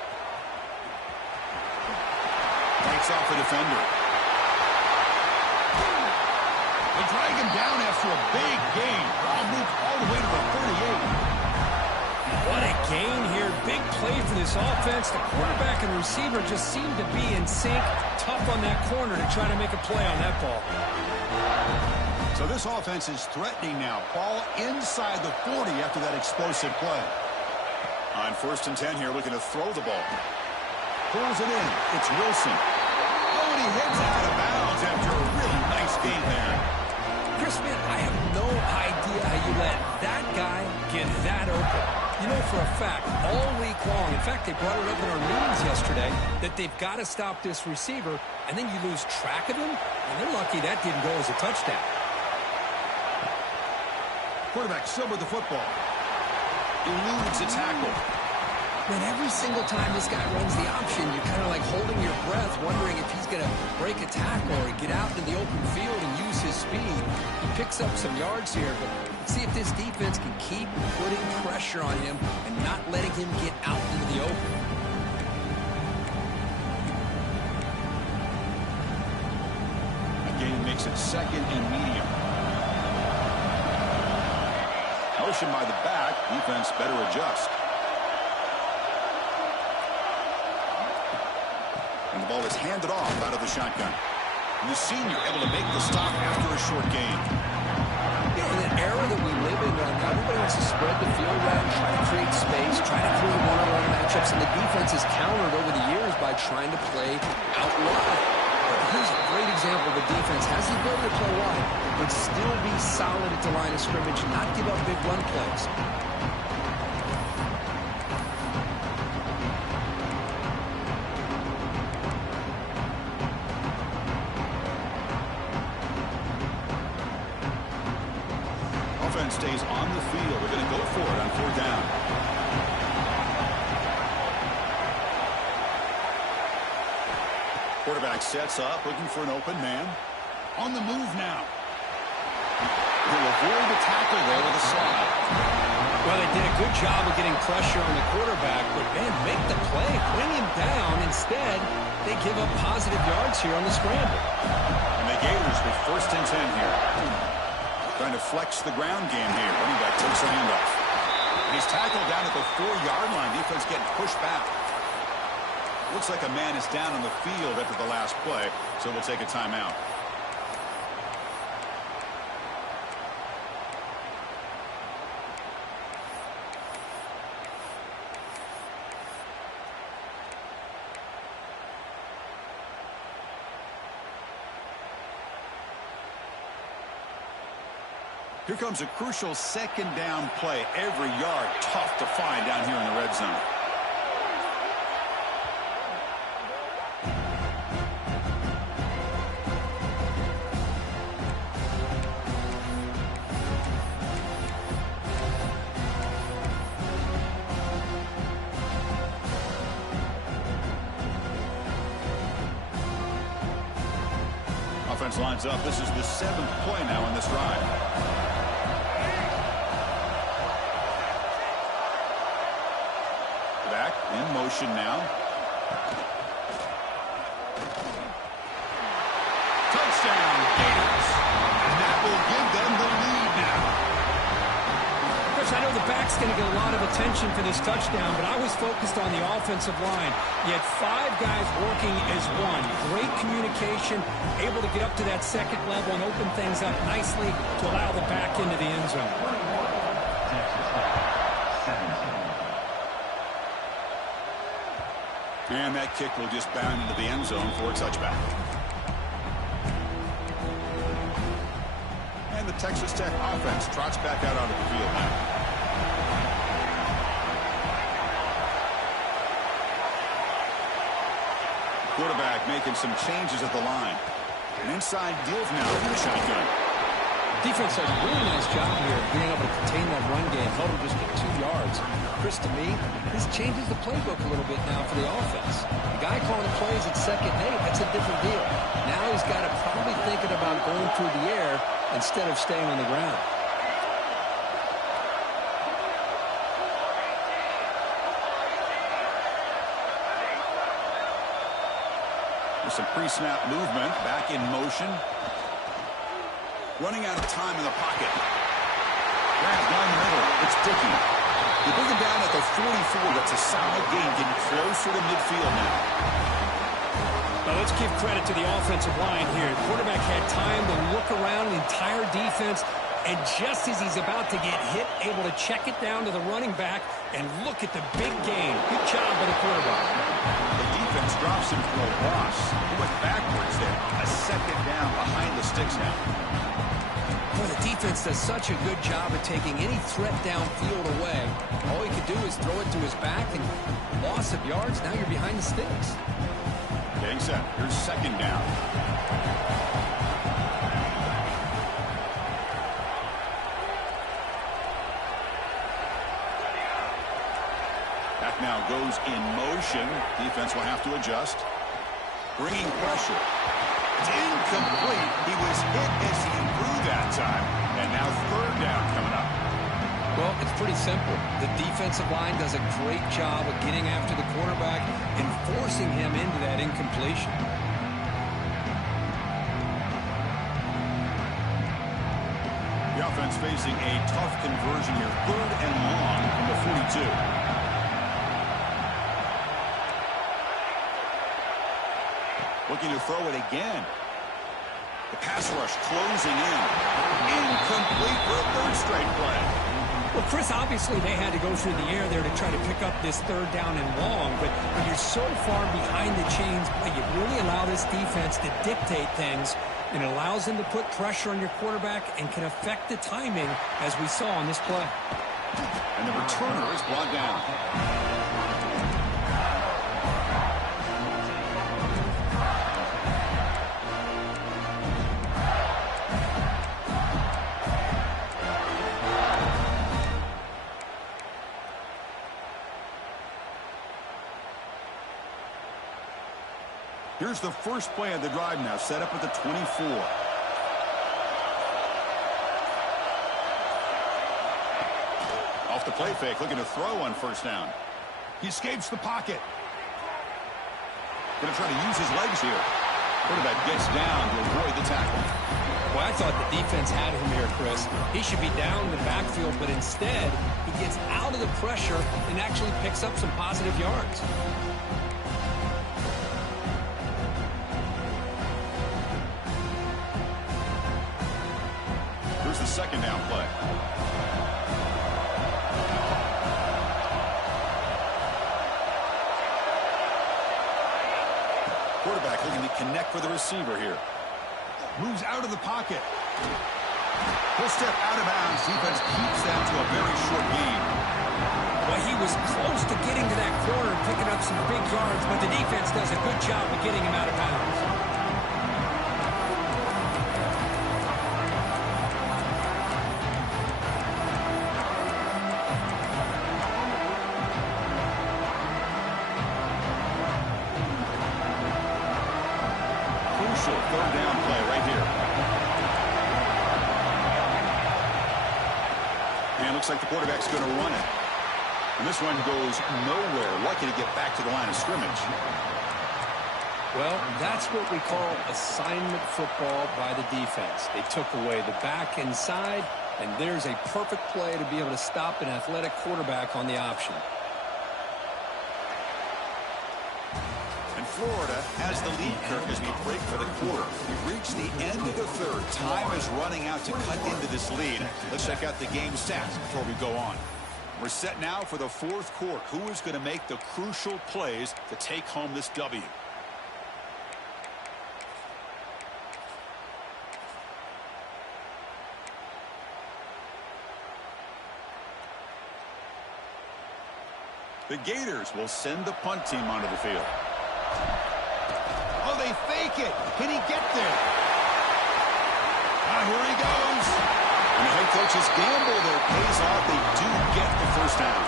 Breaks off the defender. They drag him down after a big gain. Ball moved all the way to the 38. What a gain here. Big play for this offense. The quarterback and receiver just seem to be in sync. Tough on that corner to try to make a play on that ball. So this offense is threatening now. Ball inside the 40 after that explosive play. On 1st and 10 here, looking to throw the ball. Pulls it in. It's Wilson. Oh, and he heads out of bounds after a really nice gain there. Chris, man, I have no idea how you let that guy get that open. You know for a fact, all week long, in fact, they brought it up in our meetings yesterday, that they've got to stop this receiver, and then you lose track of him, and they're lucky that didn't go as a touchdown. Quarterback still with the football. Eludes a tackle. Man, every single time this guy runs the option, you're kind of like holding your breath, wondering if he's going to break a tackle or get out into the open field and use his speed. He picks up some yards here, but let's see if this defense can keep putting pressure on him and not letting him get out into the open. Again, makes it second and medium. Motion by the back. Defense better adjust. And the ball is handed off out of the shotgun. And the senior able to make the stop after a short gain. You know, in an era that we live in right now, everybody wants to spread the field around, try to create space, try to create one-on-one matchups, and the defense has countered over the years by trying to play out wide. Here's a great example of a defense has the ability to play wide, but still be solid at the line of scrimmage, not give up big run plays. Offense stays on the field. They're going to go for it on fourth down. Quarterback sets up, looking for an open man. On the move now. He'll avoid the tackle there with a slide. Well, they did a good job of getting pressure on the quarterback, but, man, make the play, bring him down. Instead, they give up positive yards here on the scramble. And the Gators with first and 10 here. Trying to flex the ground game here. Running back takes a handoff. He's tackled down at the 4-yard line. Defense getting pushed back. Looks like a man is down on the field after the last play, so we'll take a timeout. Here comes a crucial second down play. Every yard tough to find down here in the red zone. Offense lines up. This is the 7th play now in this drive. Back in motion now. Touchdown, Gators. And that will give them the lead now. Chris, I know the back's going to get a lot of attention for this touchdown, but I was focused on the offensive line. You had 5 guys working as one. Great communication, able to get up to that second level and open things up nicely to allow the back into the end zone. And that kick will just bound into the end zone for a touchback. And the Texas Tech offense trots back out onto the field now. Quarterback making some changes at the line. An inside give now in the shotgun. Defense does a really nice job here of being able to contain that run game, held him just at 2 yards. Chris, to me, this changes the playbook a little bit now for the offense. The guy calling the plays at 2nd and 8, that's a different deal. Now he's got to probably thinking about going through the air instead of staying on the ground. With some pre-snap movement, back in motion. Running out of time in the pocket. Grab down the middle. It's Dickey. They bring him down at the 44. That's a solid gain, getting closer to midfield now. Now let's give credit to the offensive line here. The quarterback had time to look around the entire defense, and just as he's about to get hit, able to check it down to the running back, and look at the big gain. Good job by the quarterback. The defense drops him for a loss. He went backwards there. A second down behind the sticks now. Well, the defense does such a good job of taking any threat downfield away. All he could do is throw it to his back, and loss of yards, now you're behind the sticks. Getting set. Here's second down. That now goes in motion. Defense will have to adjust. Bringing pressure. It's incomplete. He was hit as he threw that time. And now third down coming up. Well, it's pretty simple. The defensive line does a great job of getting after the quarterback and forcing him into that incompletion. The offense facing a tough conversion here. Third and long from the 42. Looking to throw it again. The pass rush closing in. Incomplete for a third straight play. Well, Chris, obviously they had to go through the air there to try to pick up this third down and long, but when you're so far behind the chains, you really allow this defense to dictate things, and it allows them to put pressure on your quarterback and can affect the timing, as we saw on this play. And the returner is brought down. Here's the first play of the drive now, set up at the 24. Off the play fake, looking to throw on first down. He escapes the pocket. Going to try to use his legs here. Quarterback gets down to avoid the tackle. Well, I thought the defense had him here, Chris. He should be down in the backfield, but instead, he gets out of the pressure and actually picks up some positive yards. Here's the second down play. Quarterback looking to connect with the receiver here. Moves out of the pocket. Full step out of bounds. Defense keeps that to a very short gain. Well, he was close to getting to that corner and picking up some big yards, but the defense does a good job of getting him out of bounds. Third down play right here. And looks like the quarterback's going to run it. And this one goes nowhere. Lucky to get back to the line of scrimmage. Well, that's what we call assignment football by the defense. They took away the back inside, and there's a perfect play to be able to stop an athletic quarterback on the option. Florida has the lead, Kirk, as we break for the quarter. We've reached the end of the third. Time is running out to cut into this lead. Let's check out the game stats before we go on. We're set now for the fourth quarter. Who is going to make the crucial plays to take home this W? The Gators will send the punt team onto the field. Oh, they fake it. Can he get there? Here he goes. And the head coach's gamble there pays off. They do get the first down.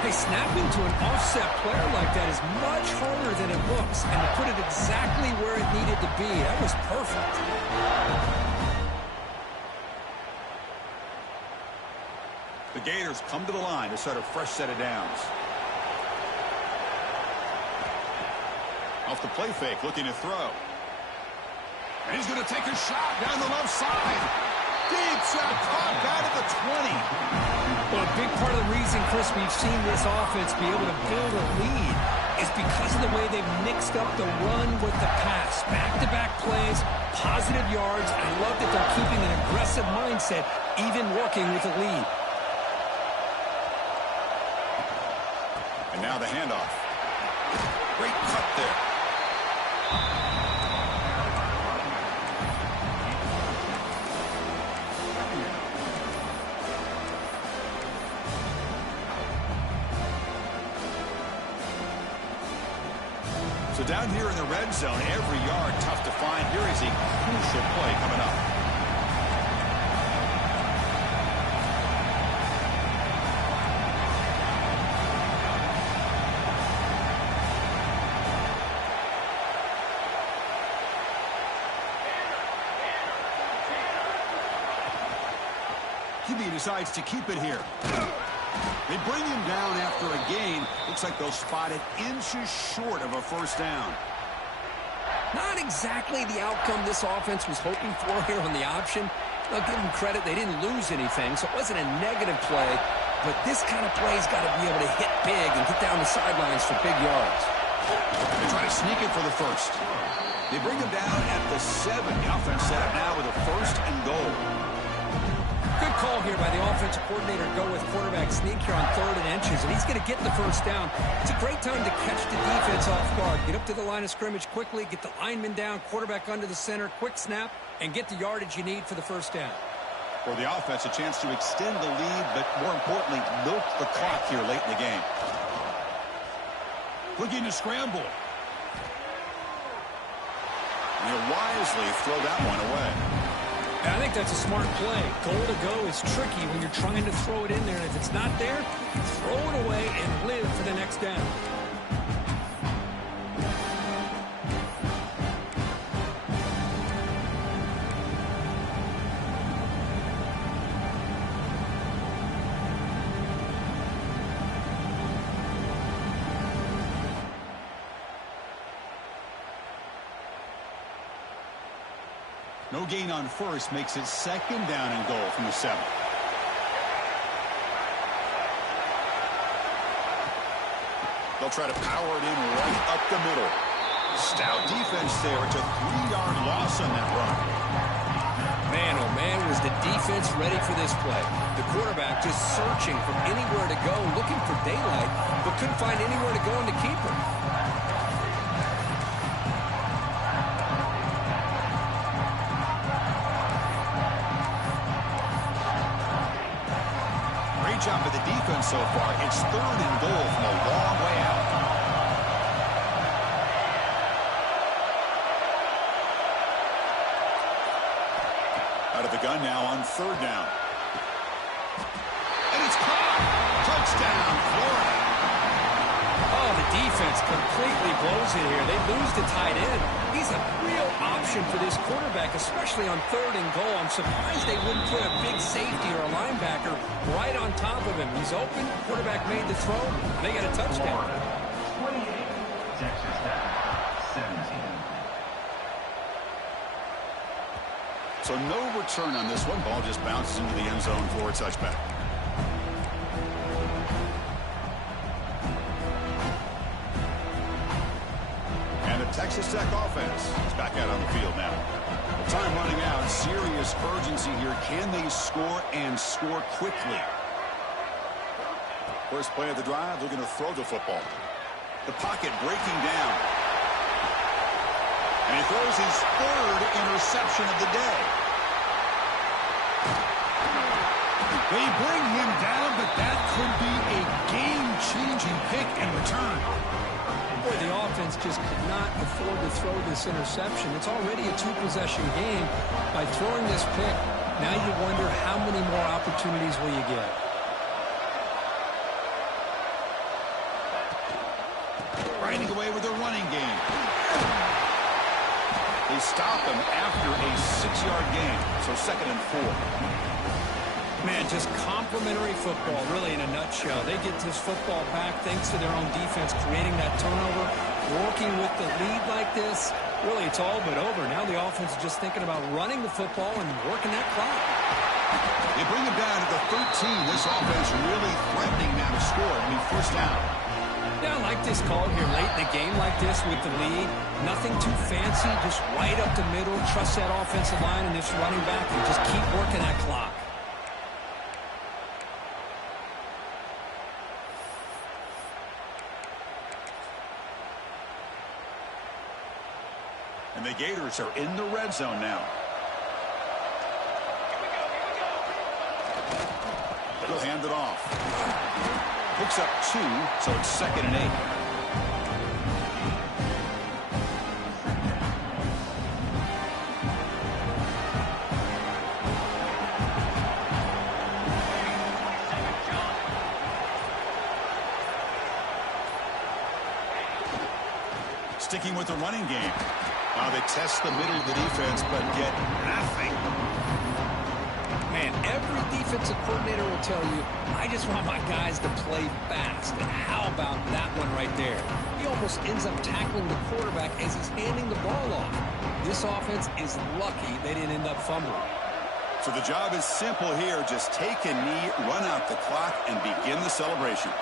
Hey, snapping to an offset player like that is much harder than it looks. And to put it exactly where it needed to be, that was perfect. The Gators come to the line to start a fresh set of downs. Off the play fake, looking to throw. And he's going to take a shot down the left side. Deep shot, caught out at the 20. Well, a big part of the reason, Chris, we've seen this offense be able to build a lead is because of the way they've mixed up the run with the pass. Back-to-back plays, positive yards. I love that they're keeping an aggressive mindset, even working with the lead. And now the handoff. Great cut there. So down here in the red zone, every yard tough to find. Here is a crucial play coming up. QB decides to keep it here. They bring him down after a gain. Looks like they'll spot it inches short of a first down. Not exactly the outcome this offense was hoping for here on the option. I'll give them credit. They didn't lose anything, so it wasn't a negative play. But this kind of play's got to be able to hit big and get down the sidelines for big yards. They try to sneak it for the first. They bring him down at the 7. The offense set up now with a first and goal. Good call here by the offensive coordinator. Go with quarterback sneak here on 3rd and inches, and he's going to get the first down. It's a great time to catch the defense off guard. Get up to the line of scrimmage quickly, get the lineman down, quarterback under the center, quick snap, and get the yardage you need for the first down. For the offense, a chance to extend the lead, but more importantly, milk the clock here late in the game. Looking to scramble. And he'll wisely throw that one away. I think that's a smart play. Goal to go is tricky when you're trying to throw it in there. And if it's not there, throw it away and live for the next down. No gain on first makes it 2nd down and goal from the 7. They'll try to power it in right up the middle. Stout defense there. It's a 3-yard loss on that run. Man, oh man, was the defense ready for this play. The quarterback just searching for anywhere to go, looking for daylight, but couldn't find anywhere to go in the keeper. Job of the defense so far. It's 3rd and goal from a long way out. Out of the gun now on 3rd down. And it's caught. Touchdown, Florida. Oh, the defense completely blows it here. They lose the tight end. He's a real option for this quarterback, especially on 3rd and goal. I'm surprised they wouldn't put a big safety or a linebacker right on top of him. He's open. Quarterback made the throw. They got a touchdown. 28, Texas Tech, 17. So no return on this one. Ball just bounces into the end zone for a touchback. Texas Tech offense is back out on the field now. Time running out. Serious urgency here. Can they score and score quickly? First play of the drive, looking to throw the football. The pocket breaking down. And he throws his 3rd interception of the day. They bring him down, but that could be a game-changing pick and return. Boy, the offense just could not afford to throw this interception. It's already a 2-possession game. By throwing this pick, now you wonder how many more opportunities will you get. Riding away with a running game. They stop him after a 6-yard gain, so 2nd and 4. Man, just complimentary football, really, in a nutshell. They get this football back thanks to their own defense, creating that turnover, working with the lead like this. Really, it's all but over. Now the offense is just thinking about running the football and working that clock. They bring him down to the 13. This offense really threatening now to score. I mean, first down. Yeah, I like this call here late in the game like this with the lead. Nothing too fancy, just right up the middle. Trust that offensive line and this running back and just keep working that clock. And the Gators are in the red zone now. They'll hand it off. Picks up 2, so it's 2nd and 8. Sticking with the running game. They test the middle of the defense, but get nothing. Man, every defensive coordinator will tell you, I just want my guys to play fast. And how about that one right there? He almost ends up tackling the quarterback as he's handing the ball off. This offense is lucky they didn't end up fumbling. So the job is simple here. Just take a knee, run out the clock, and begin the celebration.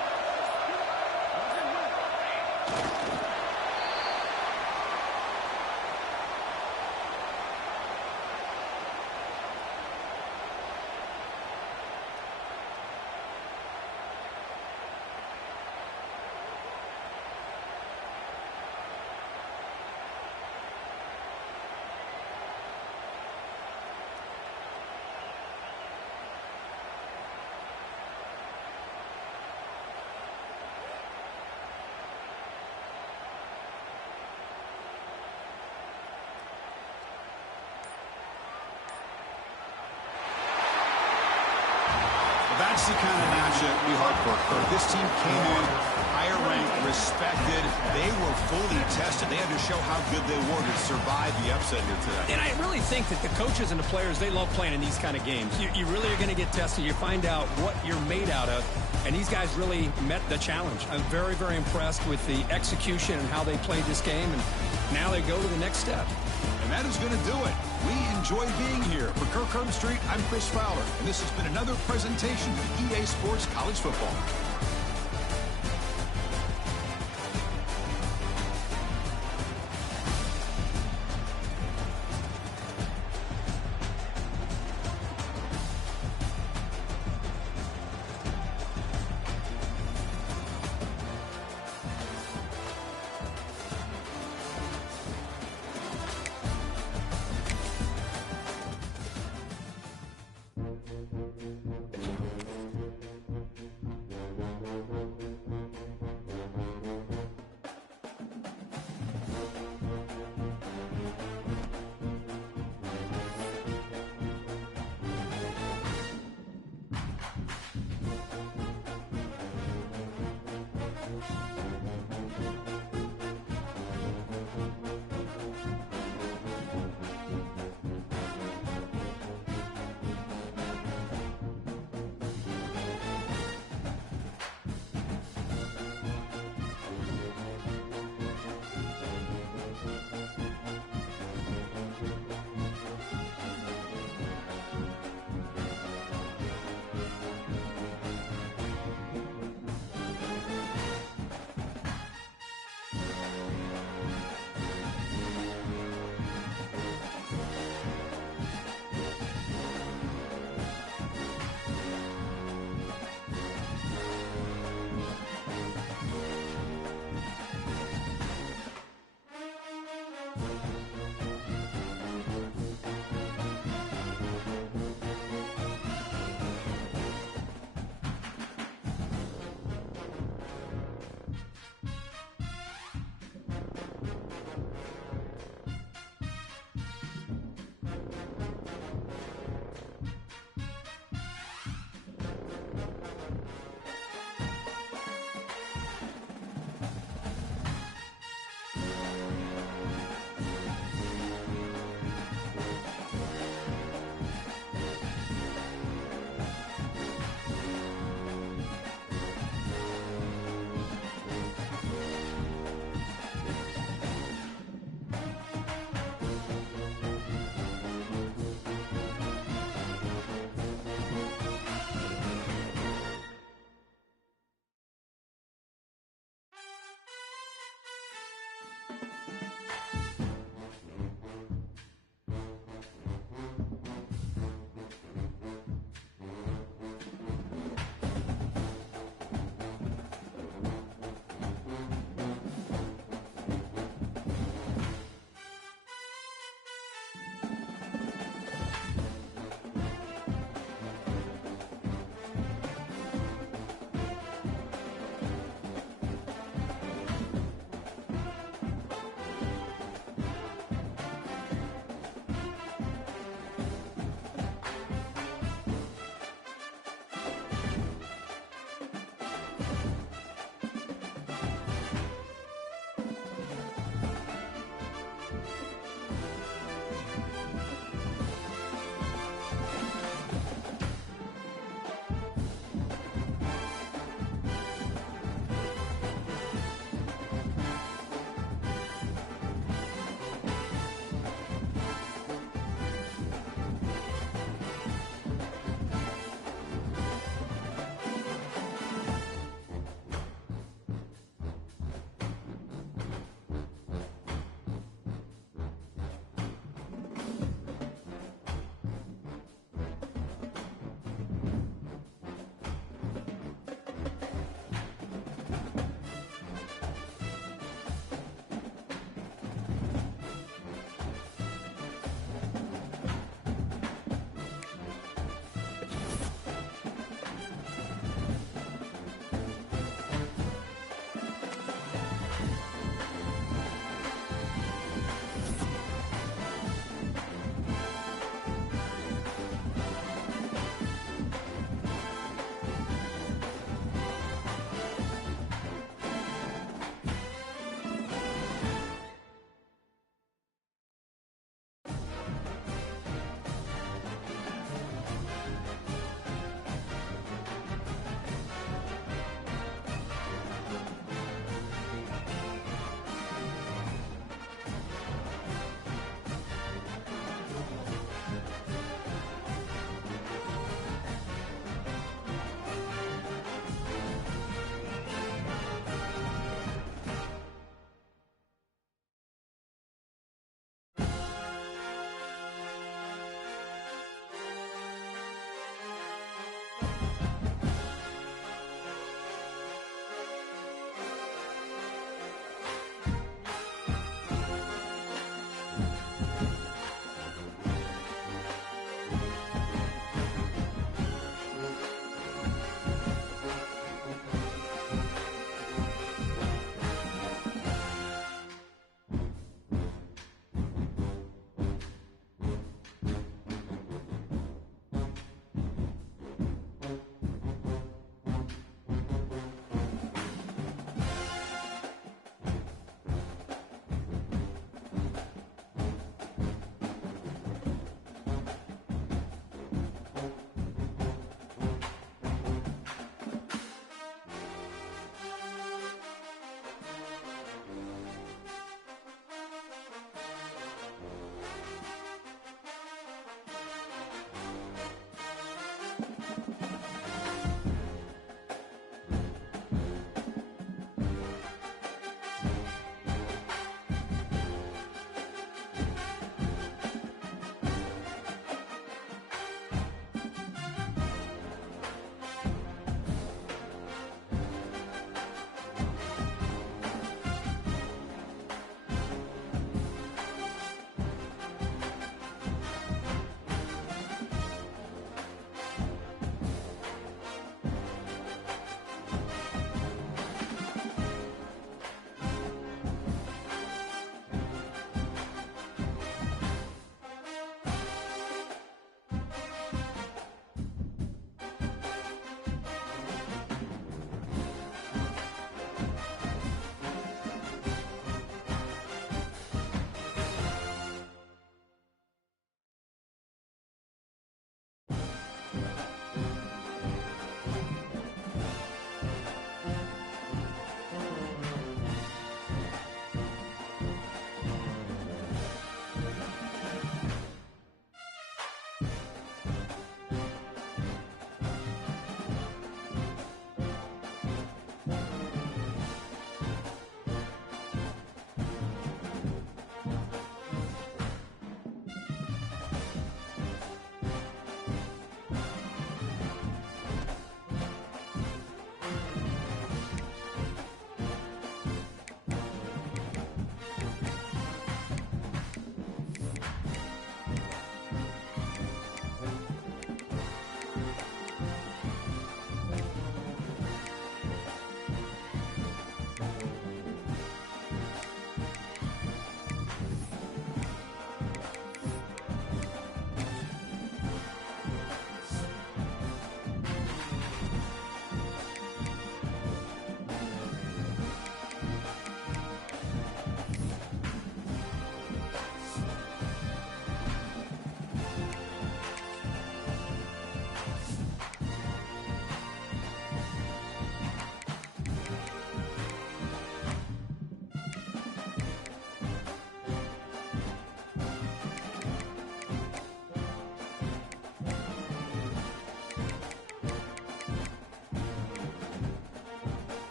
That's the kind of match that we hope for. This team came in higher ranked, respected. They were fully tested. They had to show how good they were to survive the upset here today. And I really think that the coaches and the players, they love playing in these kind of games. You really are going to get tested. You find out what you're made out of. And these guys really met the challenge. I'm very, very impressed with the execution and how they played this game. And now they go to the next step. And that is going to do it. We enjoy being here. For Kirk Herbstreit, I'm Chris Fowler, and this has been another presentation of EA Sports College Football.